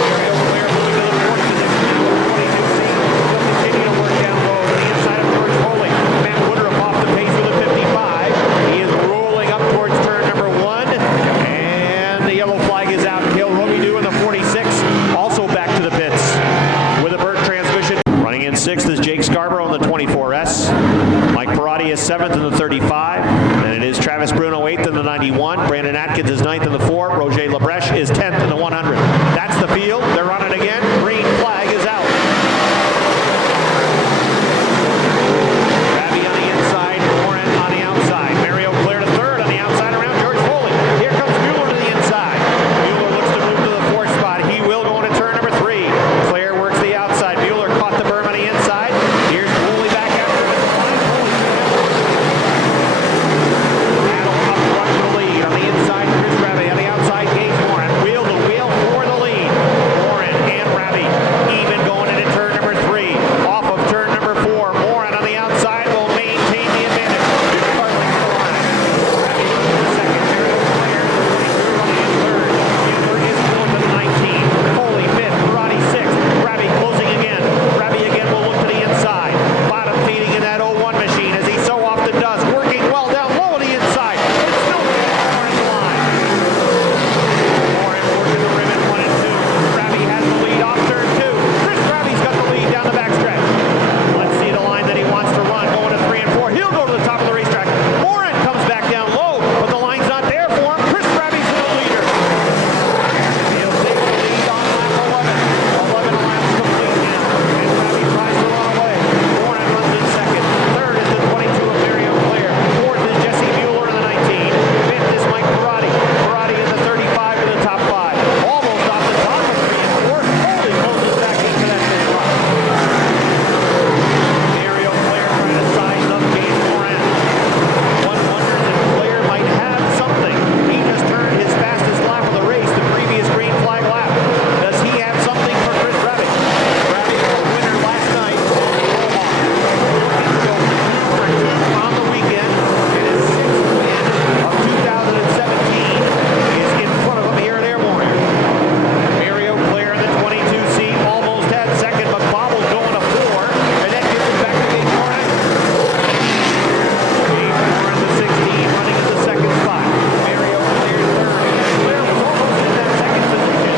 Mario Claire moving to the fourth position now in the 22C. He'll continue to work down low to the inside of George Foley. Matt Woodruff off the pace with a 55. He is rolling up towards turn number 1. And the yellow flag is out. Gil Robidoux in the 46. Also back to the pits with a Burt transmission. Running in 6th is Jake Scarborough in the 24S. Mike Perotti is 7th in the 35. And it is Travis Bruno 8th in the 91. Brandon Atkins is 9th in the 4. Roger Labreche is 10th in the 100. That's the field. They're on it again. Green flag is out. Rabi on the inside. Morin on the outside. Mario Claire to third on the outside around George Foley. Here comes Mueller to the inside. Mueller looks to move to the 4th spot. He will go into turn number 3. Claire works the outside. Mueller caught the berm on the inside. Here's Foley back after him. Battle up front for the lead. On the inside, Chris Rabi. On the outside, Gage Morin. Wheel to wheel for the lead. Morin and Rabi even going into turn number 3. Off of turn number 4. Morin on the outside will maintain the advantage. Carling to the line. Rabi goes to the second. Mario Claire to the 22 running in third. Mueller is still to the 19. Foley 5th. Perotti 6th. Rabi closing again. Rabi again will look to the inside. Bottom feeding in that 0-1 machine as he so often does. Working well down low on the inside. It's still Morin the line. Morin working the rim at 1 and 2. Rabi has the lead off turn 2. Chris Rabi's got the lead down the backstretch. Let's see the line that he wants to run. Going to 3 and 4. He'll go to the top of the racetrack. Morin comes back down low, but the line's not there for him. Chris Rabi's the leader. He'll take the lead on lap 11. 11 laps complete now. And Rabi tries to run away. Morin runs in second. Third is the 22 of Mario Claire. Fourth is Jesse Mueller in the 19. Fifth is Mike Perotti. Perotti in the 35 in the top 5. Almost off the top of 3 and 4. Foley closes back into that fifth spot. Mario Claire trying to size up Gage Morin. One wonders if Claire might have something. He just turned his fastest lap of the race, the previous green flag lap. Does he have something for Chris Rabi? Rabi was the winner last night on the weekend. And his 6th win of 2017 is in front of him here at Airborne. Mario Claire in the 22C almost had second, but Bobble's going to 4, and that gives it back to Gage Morin. Gage Morin the 16 running in the second spot. Mario Claire third. Claire was almost in that second position.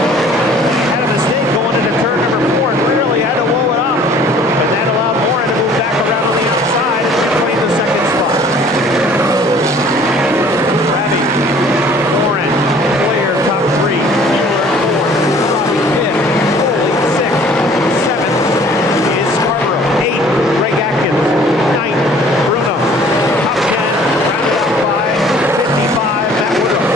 Had a mistake going into turn number 4 and really had to blow it up. And that allowed Morin to move back around on the outside and claim the second spot. Rabi, Morin, Claire top 3. Mueller 4th. Perotti 5th. Foley 6th. 7th is Scarborough. 8th, Greg Atkins. 9th, Bruno. Top 10, rounded out by 55, Matt Woodruff.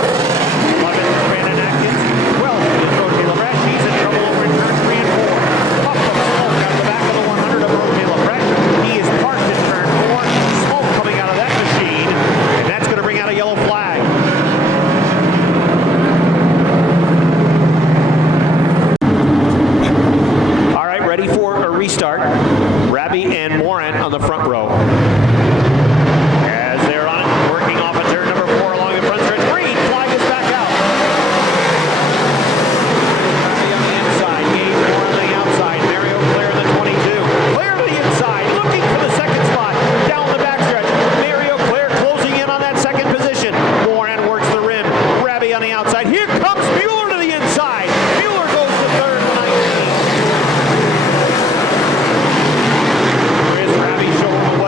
11th, Brandon Atkins. 12th is Roger Labreche. He's in trouble over in turn 3 and 4. Puff of smoke out the back of the 100 of Roger Labreche. He is parked in turn 4. Smoke coming out of that machine, and that's going to bring out a yellow flag. All right, ready for a restart. Rabi and Morin on the front row. As they're on it, working off of turn number 4 along the front stretch. Green flag is back out. Rabi on the inside. Gage Morin on the outside. Mario Claire in the 22. Claire to the inside, looking for the second spot. Down the backstretch. Mario Claire closing in on that second position. Morin works the rim. Rabi on the outside. Here comes Mueller to the inside. Mueller goes to third in the 19. Chris Rabi showing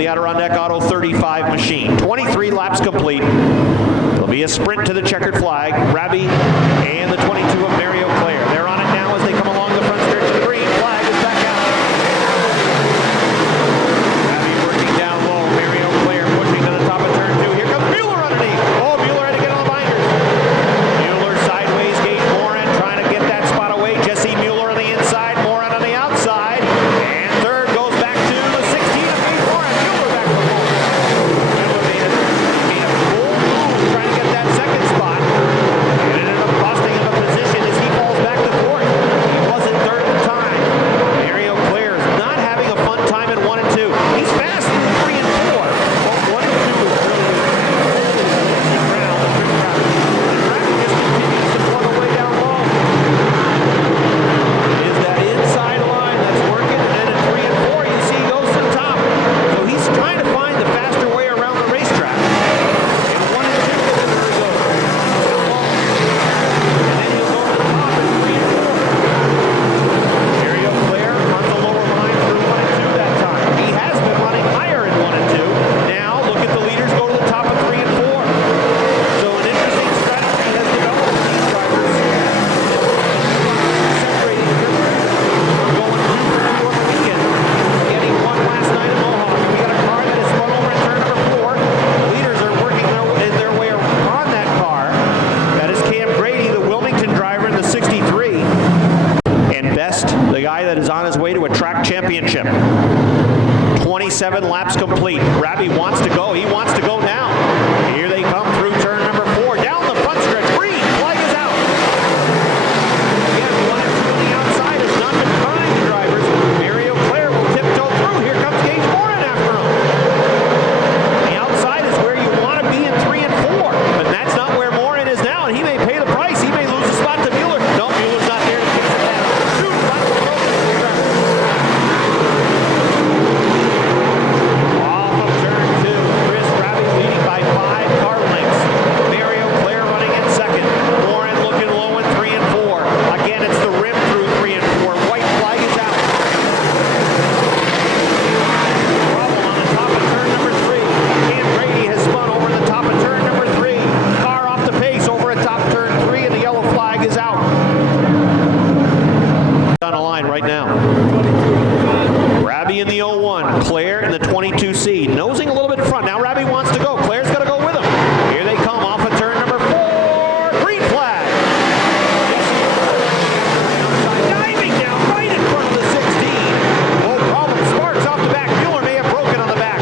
the Adirondack Auto 35 machine. 23 laps complete. There'll be a sprint to the checkered flag. Rabi and the 22 of Mario Claire. They're on it now as they come along the front stretch of the green. Flag is back out. Rabi working down low. Mario Claire pushing to the top of turn 2. Here comes Mueller underneath. Oh, Mueller had to get on the binders. Mueller sideways. Gage Moran trying to get that spot away. Jesse Mueller on the inside. Moran on the outside. And third goes back to the 16 of Gage Moran. Mueller back to the pole. Mueller made a bold move trying to get that second spot. And it ended up costing him a position as he falls back to fourth. He wasn't third at the time. Mario Claire is not having a fun time in 1 and 2. He's fast in 3 and 4. But 1 and 2 is really ground. And Rabi just continues to plug away down low. It is that inside line that's working, and then in 3 and 4 you see he goes to the top. So he's trying to find the faster way around the racetrack. In 1 and 2, there he goes. And then he'll go to the top in 3 and 4. Mario Claire on the lower line through 1 and 2 that time. He has been running higher in 1 and 2. Now look at the leaders go to the top of 3 and 4. So an interesting strategy has developed for these drivers. Separating them from going 2 for 2 on the weekend. Getting one last night at Mohawk. We got a car that is spun over at turn number 4. The leaders are working their way on that car. That is Cam Grady, the Wilmington driver in the 63. And Best, the guy that is on his way to a track championship. 27 laps complete. Rabi wants to go. He wants to go now. Here they come through turn number 4. Down the front stretch. Green. Flag is out. Again, 1 and 2 on the outside has not been kind to drivers. Mario Claire will tiptoe through. Here comes Gage Moran after him. The outside is where you want to be in 3 and 4. But that's not where Moran is now, and he may pay the price. He may lose the spot to Mueller. No, Mueller's not there to chase it down. Shoot, right to the road. Off of turn 2. Chris Rabi leading by 5 car lengths. Mario Claire running in second. Moran looking low in 3 and 4. Again, it's the rim through 3 and 4. White flag is out. Problem on the top of turn number 3. Cam Grady has spun over the top of turn number 3. Car off the pace over at top turn 3, and the yellow flag is out. On the line right now. Rabi in the 01, Claire in the 22C, nosing a little bit in front. Now Rabi wants to go. Claire's got to go with him. Here they come off of turn number 4. Green flag. Diving down right in front of the 16. No problem. Sparks off the back. Mueller may have broken on the back.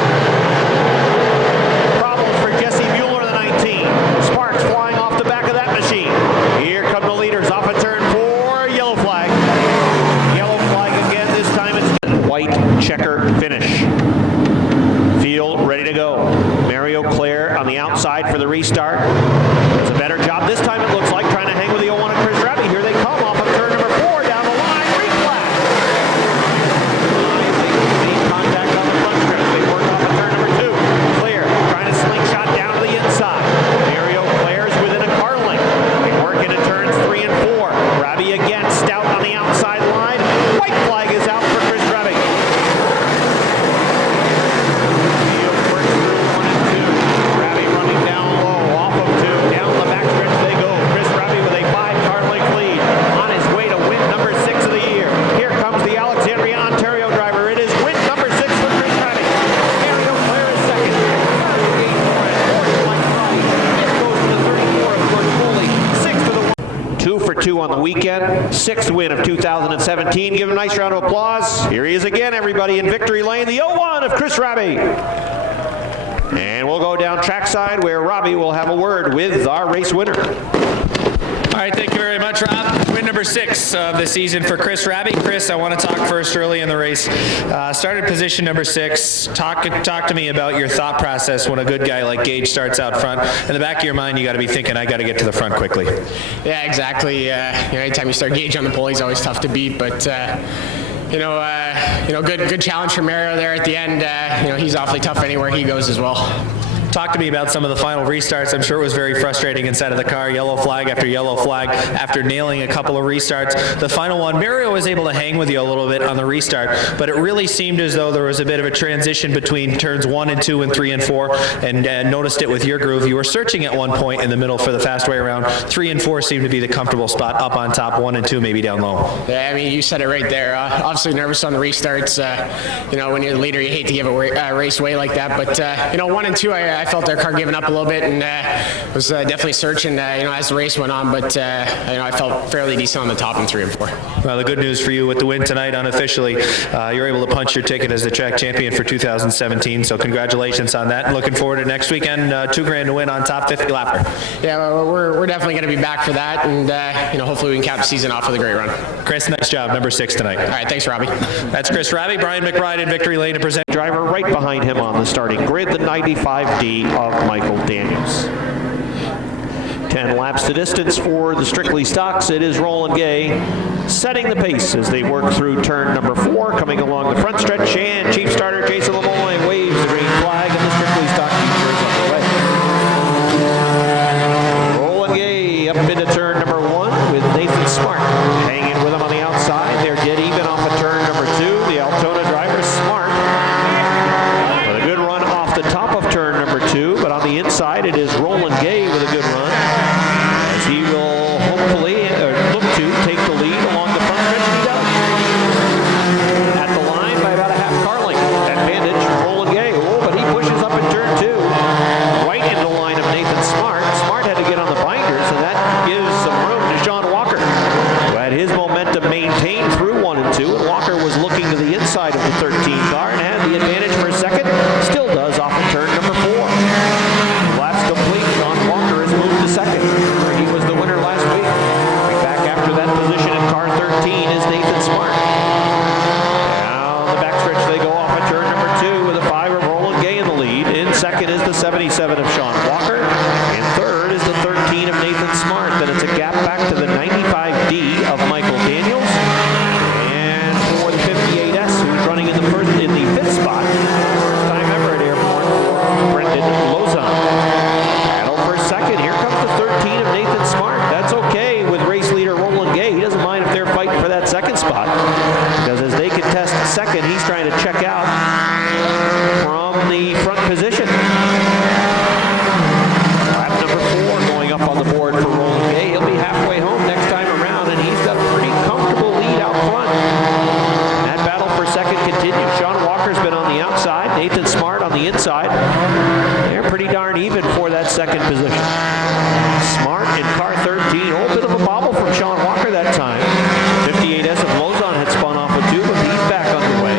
Problems for Jesse Mueller in the 19. Sparks flying off the back of that machine. Here come the leaders off of turn 4. Yellow flag. Yellow flag again. This time it's white checker finish. Field ready to go. Mario Claire on the outside for the restart. Does a better job this time, it looks like, trying to hang with the 01 of Chris Rabi. Here they come off of turn number 4 down the line. Green flag. Making contact on the front stretch. They work off of turn number 2. Claire trying to slingshot down to the inside. Mario Claire is within a car length. They work into turns 3 and 4. Rabi again stout on the outside line. White flag is out for Chris Rabi. Field works through 1 and 2. Rabi running down low, off of 2. Down the back stretch they go. Chris Rabi with a 5 car length lead on his way to win number 6 of the year. Here comes the Alexandria, Ontario driver. It is win number 6 for Chris Rabi. Mario Claire is second. Third, Gage Moran. Fourth, Mike Roddy. Fifth goes to the 34 of Gordon Foley. Sixth to the 2 for 2 on the weekend. 6th win of 2017. Give him a nice round of applause. Here he is again, everybody, in victory lane. The 01 of Chris Rabi. And we'll go down trackside where Rabi will have a word with our race winner. All right, thank you very much, Rob. Win number 6 of the season for Chris Rabi. Chris, I want to talk first early in the race. Started position number 6. Talk to me about your thought process when a good guy like Gage starts out front. In the back of your mind, you got to be thinking, I got to get to the front quickly. Yeah, exactly. Anytime you start Gage on the pole, he's always tough to beat. But good challenge for Mario there at the end. He's awfully tough anywhere he goes as well. Talk to me about some of the final restarts. I'm sure it was very frustrating inside of the car, yellow flag after nailing a couple of restarts. The final one, Mario was able to hang with you a little bit on the restart, but it really seemed as though there was a bit of a transition between turns 1 and 2 and 3 and 4, and noticed it with your groove. You were searching at one point in the middle for the fast way around. 3 and 4 seemed to be the comfortable spot up on top, 1 and 2 maybe down low. Yeah, I mean, you said it right there. Obviously nervous on the restarts. When you're the leader, you hate to give a race away like that. But 1 and 2, I felt their car giving up a little bit, and was definitely searching. As the race went on, but I felt fairly decent on the top in 3 and 4. Well, the good news for you with the win tonight, unofficially, you're able to punch your ticket as the track champion for 2017. So congratulations on that. Looking forward to next weekend, $2,000 to win on top 50 lapper. Yeah, well, we're definitely going to be back for that, and hopefully we can cap the season off with a great run. Chris, nice job, number 6 tonight. All right, thanks, Robbie. That's Chris Robbie, Brian McBride in Victory Lane to present. Driver right behind him on the starting grid, the 95D of Michael Daniels. 10 laps to distance for the Strictly Stocks. It is Roland Gay setting the pace as they work through turn number 4, coming along the front stretch, and chief starter Jason Lemoyne waves the green flag, and the Strictly Stock future is underway. Roland Gay up into turn number 1 with Nathan Smart hanging with him on the outside. They're dead even off of turn number 2. The Altona driver Smart with a good run off the top of turn number 2, but on the inside it is Roland Gay with a good run, as he will hopefully look to take the lead along the front stretch. He does. At the line by about a half car length. Advantage Roland Gay. Oh, but he pushes up in turn 2. Right into the line of Nathan Smart. Smart had to get on the binders, and that gives some room to Sean Walker, who had his momentum maintained through 1 and 2. And Walker was looking to the inside of the 13 car and had the advantage for a second. Still does off of turn number 4. Laps complete. Sean Walker has moved to second, where he was the winner last week. Right back after that position in car 13 is Nathan Smart. Down the backstretch they go off at turn number 2 with a 5 of Roland Gay in the lead. In second is the 77 of Sean Walker. In third is the 13 of Nathan Smart. Then it's a gap back to the 95D of Michael Daniels. And for the 58S, who's running in the fifth spot, first time ever at Airborne, Brendan Lozon. Battle for second. Here comes the 13 of Nathan Smart. That's okay with race leader Roland Gay. He doesn't mind if they're fighting for that second spot, because as they contest second, he's trying to check out from the front position. Lap number 4 going up on the board for Roland Gay. He'll be halfway home next time around, and he's got a pretty comfortable lead out front. And that battle for second continues. Sean Walker's been on the outside, Nathan Smart on the inside. They're pretty darn even for that second position. Smart in car 13. A little bit of a bobble from Sean Walker that time. 58S of Lozon had spun off with 2, but he's back underway.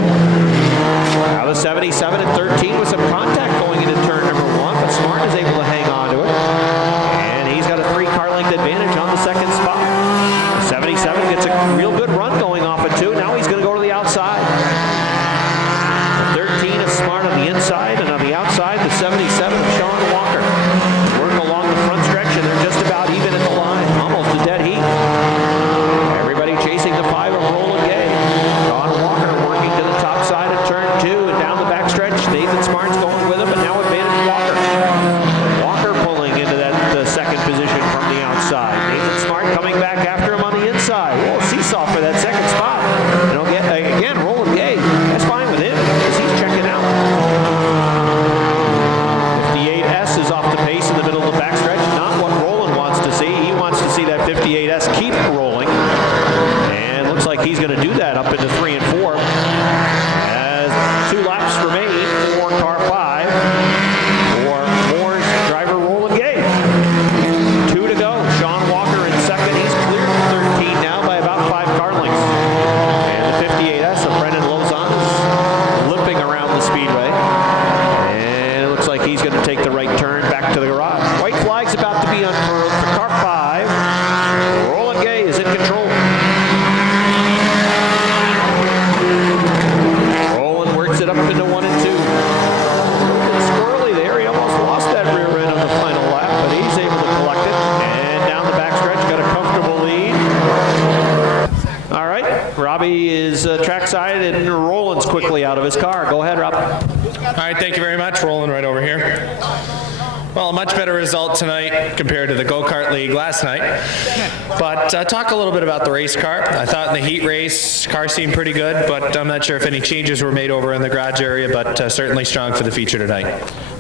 Now the 77 and 13 with some contact going into turn number 1, but Smart is able to hang on to it. And he's got a 3-car length advantage on the second spot. The 77 gets a real good run going off at 2. Now he's going to go to the outside. The 13 is Smart on the inside, and on the outside, the 77 of Sean Walker. Work along the front stretch, and they're just about even at the line. Almost a dead heat. Everybody chasing the 5 of Roland Gay. Sean Walker working to the top side of turn 2 and down the backstretch. Nathan Smart's going with him, but now advantage Walker. Walker pulling into that second position from the outside. Nathan Smart coming back after him on the inside. Whoa, seesaw for that second spot. Again, Roland Gay, that's fine with him because he's checking out. 58S is off the pace in the middle of the backstretch. Not what Roland wants to see. He wants to see that 58S keep rolling. And looks like he's going to do that up into 3 and 4. As 2 laps remain for car 5 for Moore's driver Roland Gay. 2 to go. Sean Walker in second. He's cleared 13 now by about 5 car lengths. And the 58S of Brendan Lozon is limping around the speedway. And it looks like he's going to take the right turn back to the garage. White flag's about to be unfurled for car 5. Roland Gay is in control. Roland works it up into 1 and 2. A little squirrely there. He almost lost that rear end on the final lap, but he's able to collect it. And down the backstretch, got a comfortable lead. All right, Robbie is trackside, and Roland's quickly out of his car. Go ahead, Rob. All right, thank you very much. Rolling right over here. Well, a much better result tonight compared to the go-kart league last night. But talk a little bit about the race car. I thought in the heat race, car seemed pretty good, but I'm not sure if any changes were made over in the garage area, but certainly strong for the feature tonight.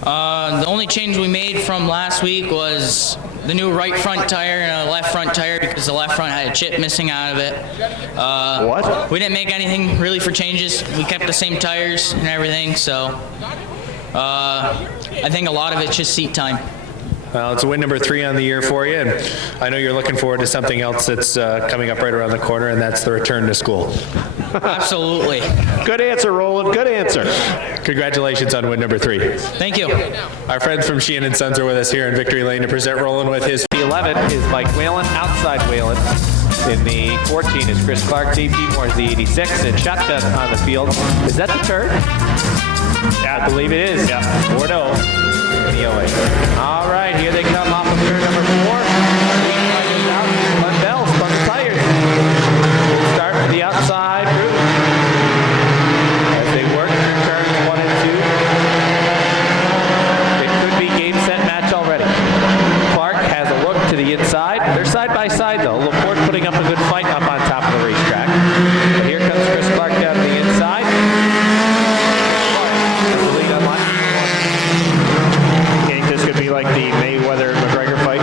The only change we made from last week was the new right front tire and a left front tire because the left front had a chip missing out of it. What? We didn't make anything really for changes. We kept the same tires and everything, so I think a lot of it's just seat time. Well, it's win number 3 on the year for you, and I know you're looking forward to something else that's coming up right around the corner, and that's the return to school. Absolutely. Good answer, Roland. Good answer. Congratulations on win number 3. Thank you. Our friends from Sheehan & Sons are with us here in Victory Lane to present Roland with his. The 11 is Mike Whalen, outside Whalen. In the 14 is Chris Clark. Dave Demore is the 86, and shotgun on the field. Is that the turn? Yeah. I believe it is. Yeah. 4-0 in the 08. All right, here they come off of turn number 4. Glenn Bell spun the tires. Start with the outside route as they work through turns 1 and 2. It could be game, set, match already. Clark has a look to the inside. They're side by side though. Laporte putting up a good fight up on top of the racetrack. But here comes Chris Clark down to the inside. Think this could be like the Mayweather-McGregor fight?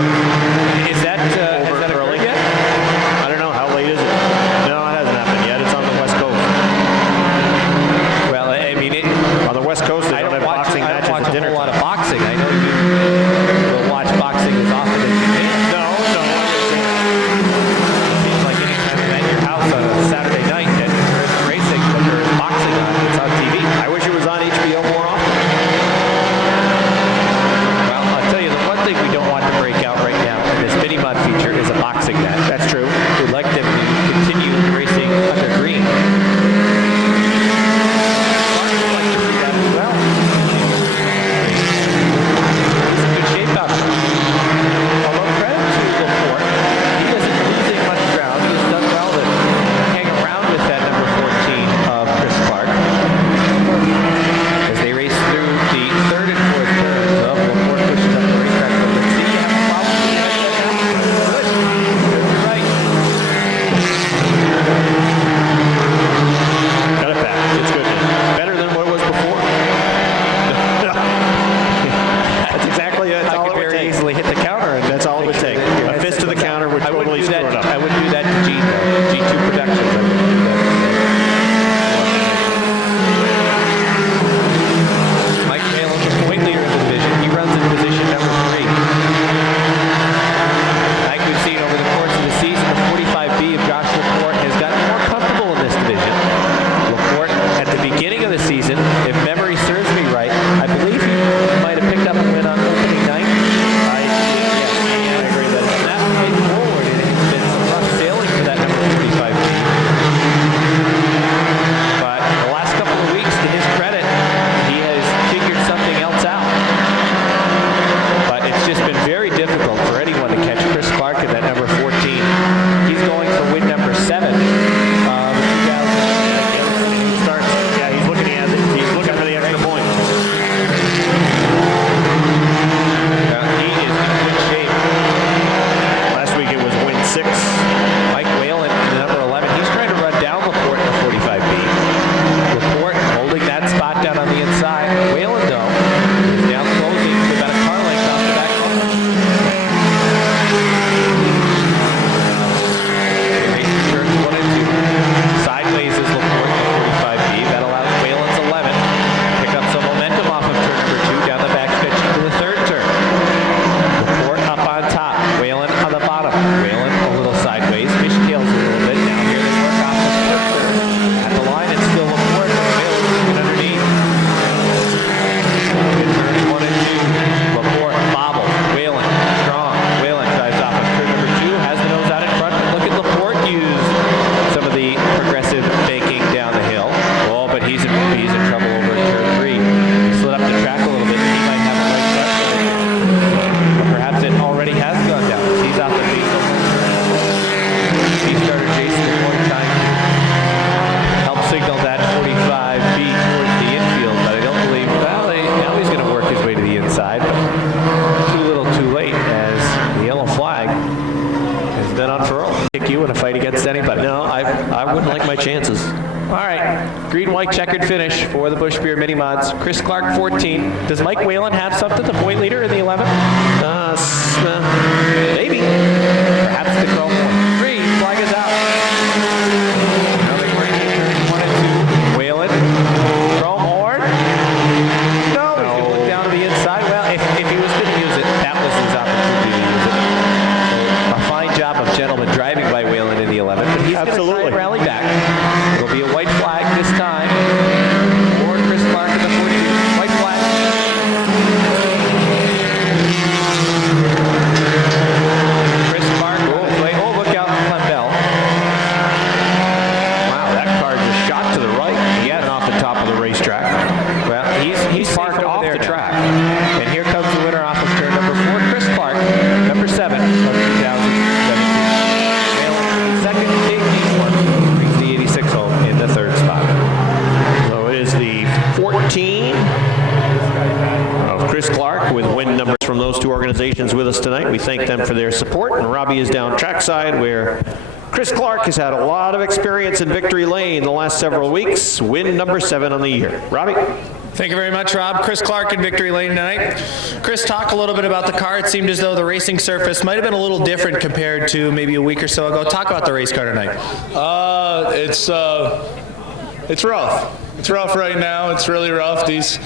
I wouldn't like my chances. All right, green-white checkered finish for the Busch Beer Mini Mods. Chris Clark, 14. Does Mike Whalen have something, the point leader in the 11th? Maybe. Perhaps the Chrome one. Green flag is out. Now the green turn 1 and 2. Whalen, Chrome horn. No, he's going to look down to the inside. Well, if he was going to use it, that was his opportunity to use it. So a fine job of gentleman driving by Whalen in the 11th, but he's going to try and rally back. It'll be a white flag this time for Chris Clark in the 14. White flag. Chris Clark on his way. Oh, look out, Clembell. Wow, that car just shot to the right. He had it off the top of the racetrack. Well, he's parked safe over off there the now. track. And here comes the winner off of turn number 4, Chris Clark, number 7 of 2017. Second, Dave Deesmore brings the 86 home in the 3rd spot. So it is the 14 of Chris Clark with win numbers from those two organizations with us tonight. We thank them for their support. And Robbie is down trackside where Chris Clark has had a lot of experience in Victory Lane the last several weeks. Win number 7 on the year. Robbie? Thank you very much, Rob. Chris Clark in Victory Lane tonight. Chris, talk a little bit about the car. It seemed as though the racing surface might have been a little different compared to maybe a week or so ago. Talk about the race car tonight. It's rough. It's rough right now. It's really rough. These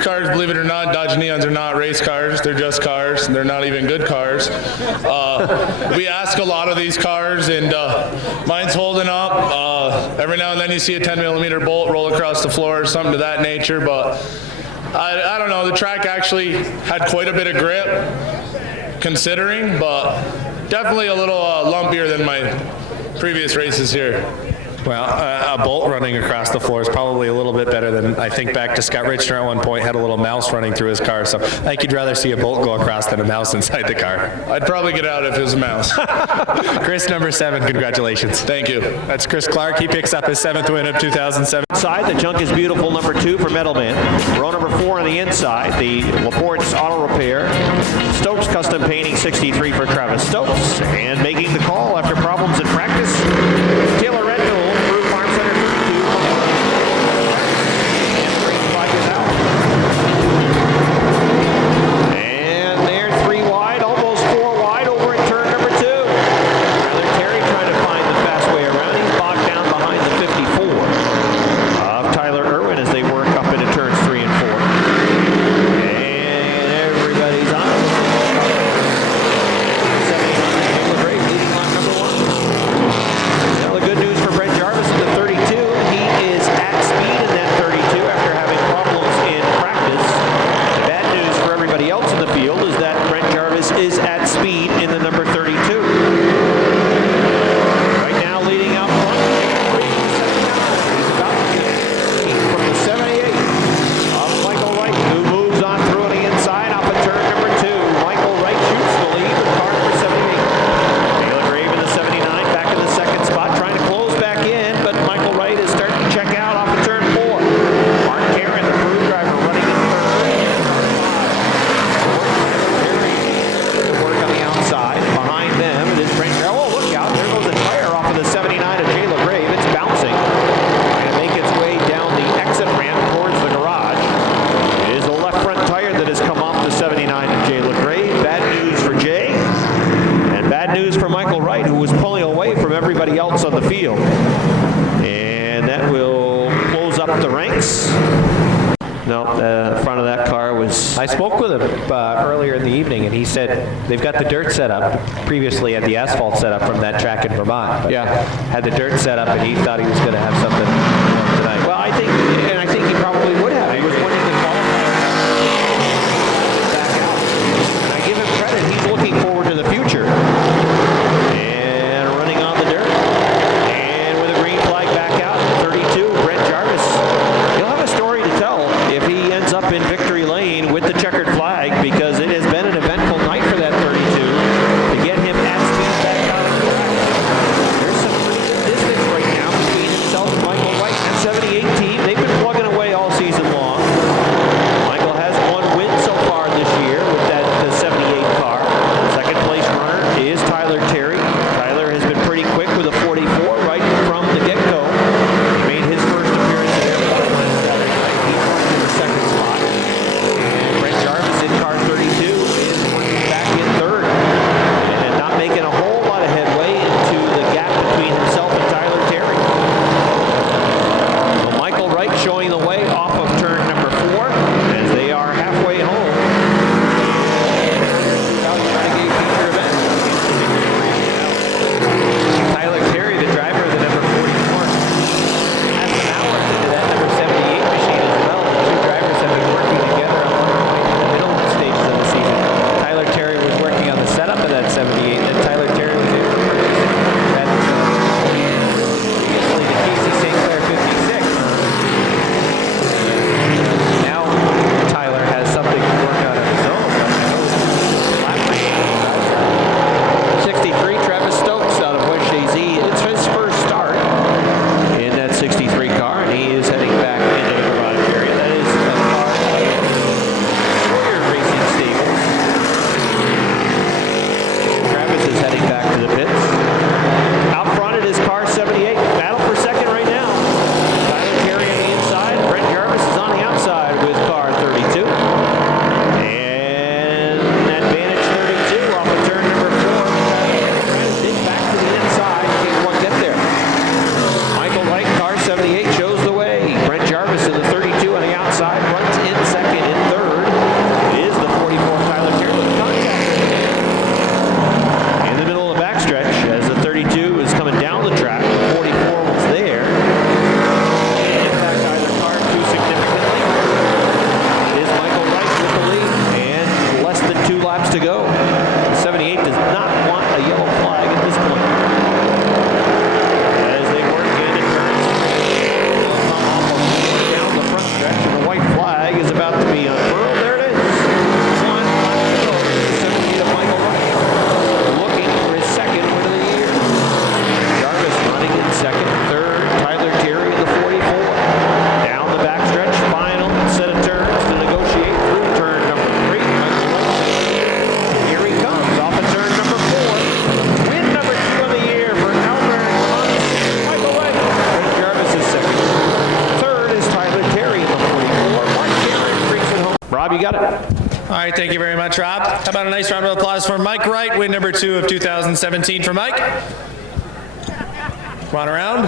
cars, believe it or not, Dodge Neons are not race cars. They're just cars. They're not even good cars. We ask a lot of these cars, and mine's holding up. Every now and then you see a 10-millimeter bolt roll across the floor or something to that nature, but I don't know. The track actually had quite a bit of grip, considering, but definitely a little lumpier than my previous races here. Well, a bolt running across the floor is probably a little bit better than, I think back to Scott Richter at one point, had a little mouse running through his car. So I think you'd rather see a bolt go across than a mouse inside the car. I'd probably get out if it was a mouse. Chris, number 7, congratulations. Thank you. That's Chris Clark. He picks up his 7th win of 2007. Side, the Junk is Beautiful number 2 for Metalman. Row number 4 on the inside, the Laporte's Auto Repair. Stokes Custom Painting 63 for Travis Stokes. And making the call after problems in practice, Taylor Redfield through Farm Center 32. And the green flag is out. And they're 3 wide, almost 4 wide over in turn number 2. Rather Terry trying to find the fast way around. He's bogged down behind the 54 of Tyler Irwin as they work up into turns 3 and 4. And everybody's on. 79, Great, leading lap number 1. Now the good news for Brent Jarvis in the 32. He is at speed in that 32 after having problems in practice. The bad news for everybody else in the field is that Brent Jarvis is at speed in the number 32. Right now leading out front. He's about to keep from the 78 of Michael Wright, who moves on through on the inside off of turn number 2. Michael Wright shoots the lead with car number 78. Taylor Grave in the 79, back in the 2nd spot, trying to close back in, but Michael Wright is starting to check out off of turn 4. Mark Karen, the Peru driver, running in 3rd. To work on the outside. Behind them, it is Brent. Oh, look out! There goes a tire off of the 79 of Taylor Grave. It's bouncing. Trying to make its way down the exit ramp towards the garage. It is the left front tire that has come off the 79 of Taylor Grave. Bad news for Jay. And bad news for Michael Wright, who was pulling away from everybody else on the field. And that will close up the ranks. No, the front of that car was... I spoke with him earlier in the evening, and he said they've got the dirt set up. Previously had the asphalt set up from that track in Vermont. But Yeah. had the dirt set up, and he thought he was going to have something tonight. Well, I think he probably would have. He was winning the qualifier. Back out. And I give him credit. He's looking forward to the future. And running on the dirt. And with a green flag back out, 32, Brent Jarvis. He'll have a story to tell if he ends up in Victory Lane with the checkered flag, because it has been an eventful night for that 32 to get him at speed back out on the track. There's some pretty good distance right now between himself and Michael Wright and 78 team. They've been plugging Rob, you got it. All right, thank you very much, Rob. How about a nice round of applause for Mike Wright, win number 2 of 2017 for Mike. Come on around.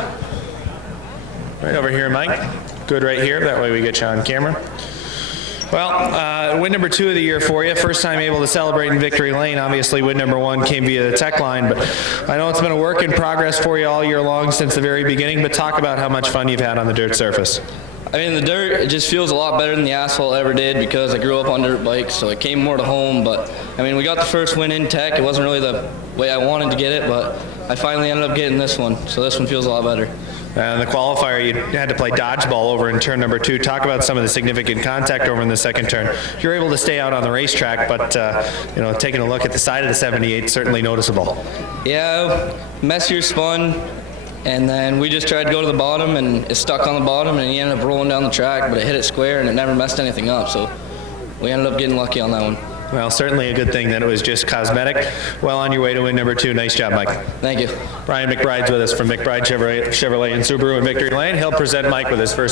Right over here, Mike. Good right here, that way we get you on camera. Well, win number 2 of the year for you. First time able to celebrate in victory lane. Obviously, win number 1 came via the tech line, but I know it's been a work in progress for you all year long since the very beginning, but talk about how much fun you've had on the dirt surface. I mean, the dirt, it just feels a lot better than the asphalt ever did because I grew up on dirt bikes, so it came more to home. But, I mean, we got the first win in tech. It wasn't really the way I wanted to get it, but I finally ended up getting this one, so this one feels a lot better. And the qualifier, you had to play dodgeball over in turn number 2. Talk about some of the significant contact over in the second turn. You're able to stay out on the racetrack, but you know, taking a look at the side of the 78, certainly noticeable. Yeah, messier spun, and then we just tried to go to the bottom, and it stuck on the bottom, and he ended up rolling down the track, but it hit it square, and it never messed anything up, so we ended up getting lucky on that one. Well, certainly a good thing that it was just cosmetic. Well on your way to win number 2. Nice job, Mike. Thank you. Brian McBride's with us from McBride Chevrolet and Subaru in Victory Lane. He'll present Mike with his first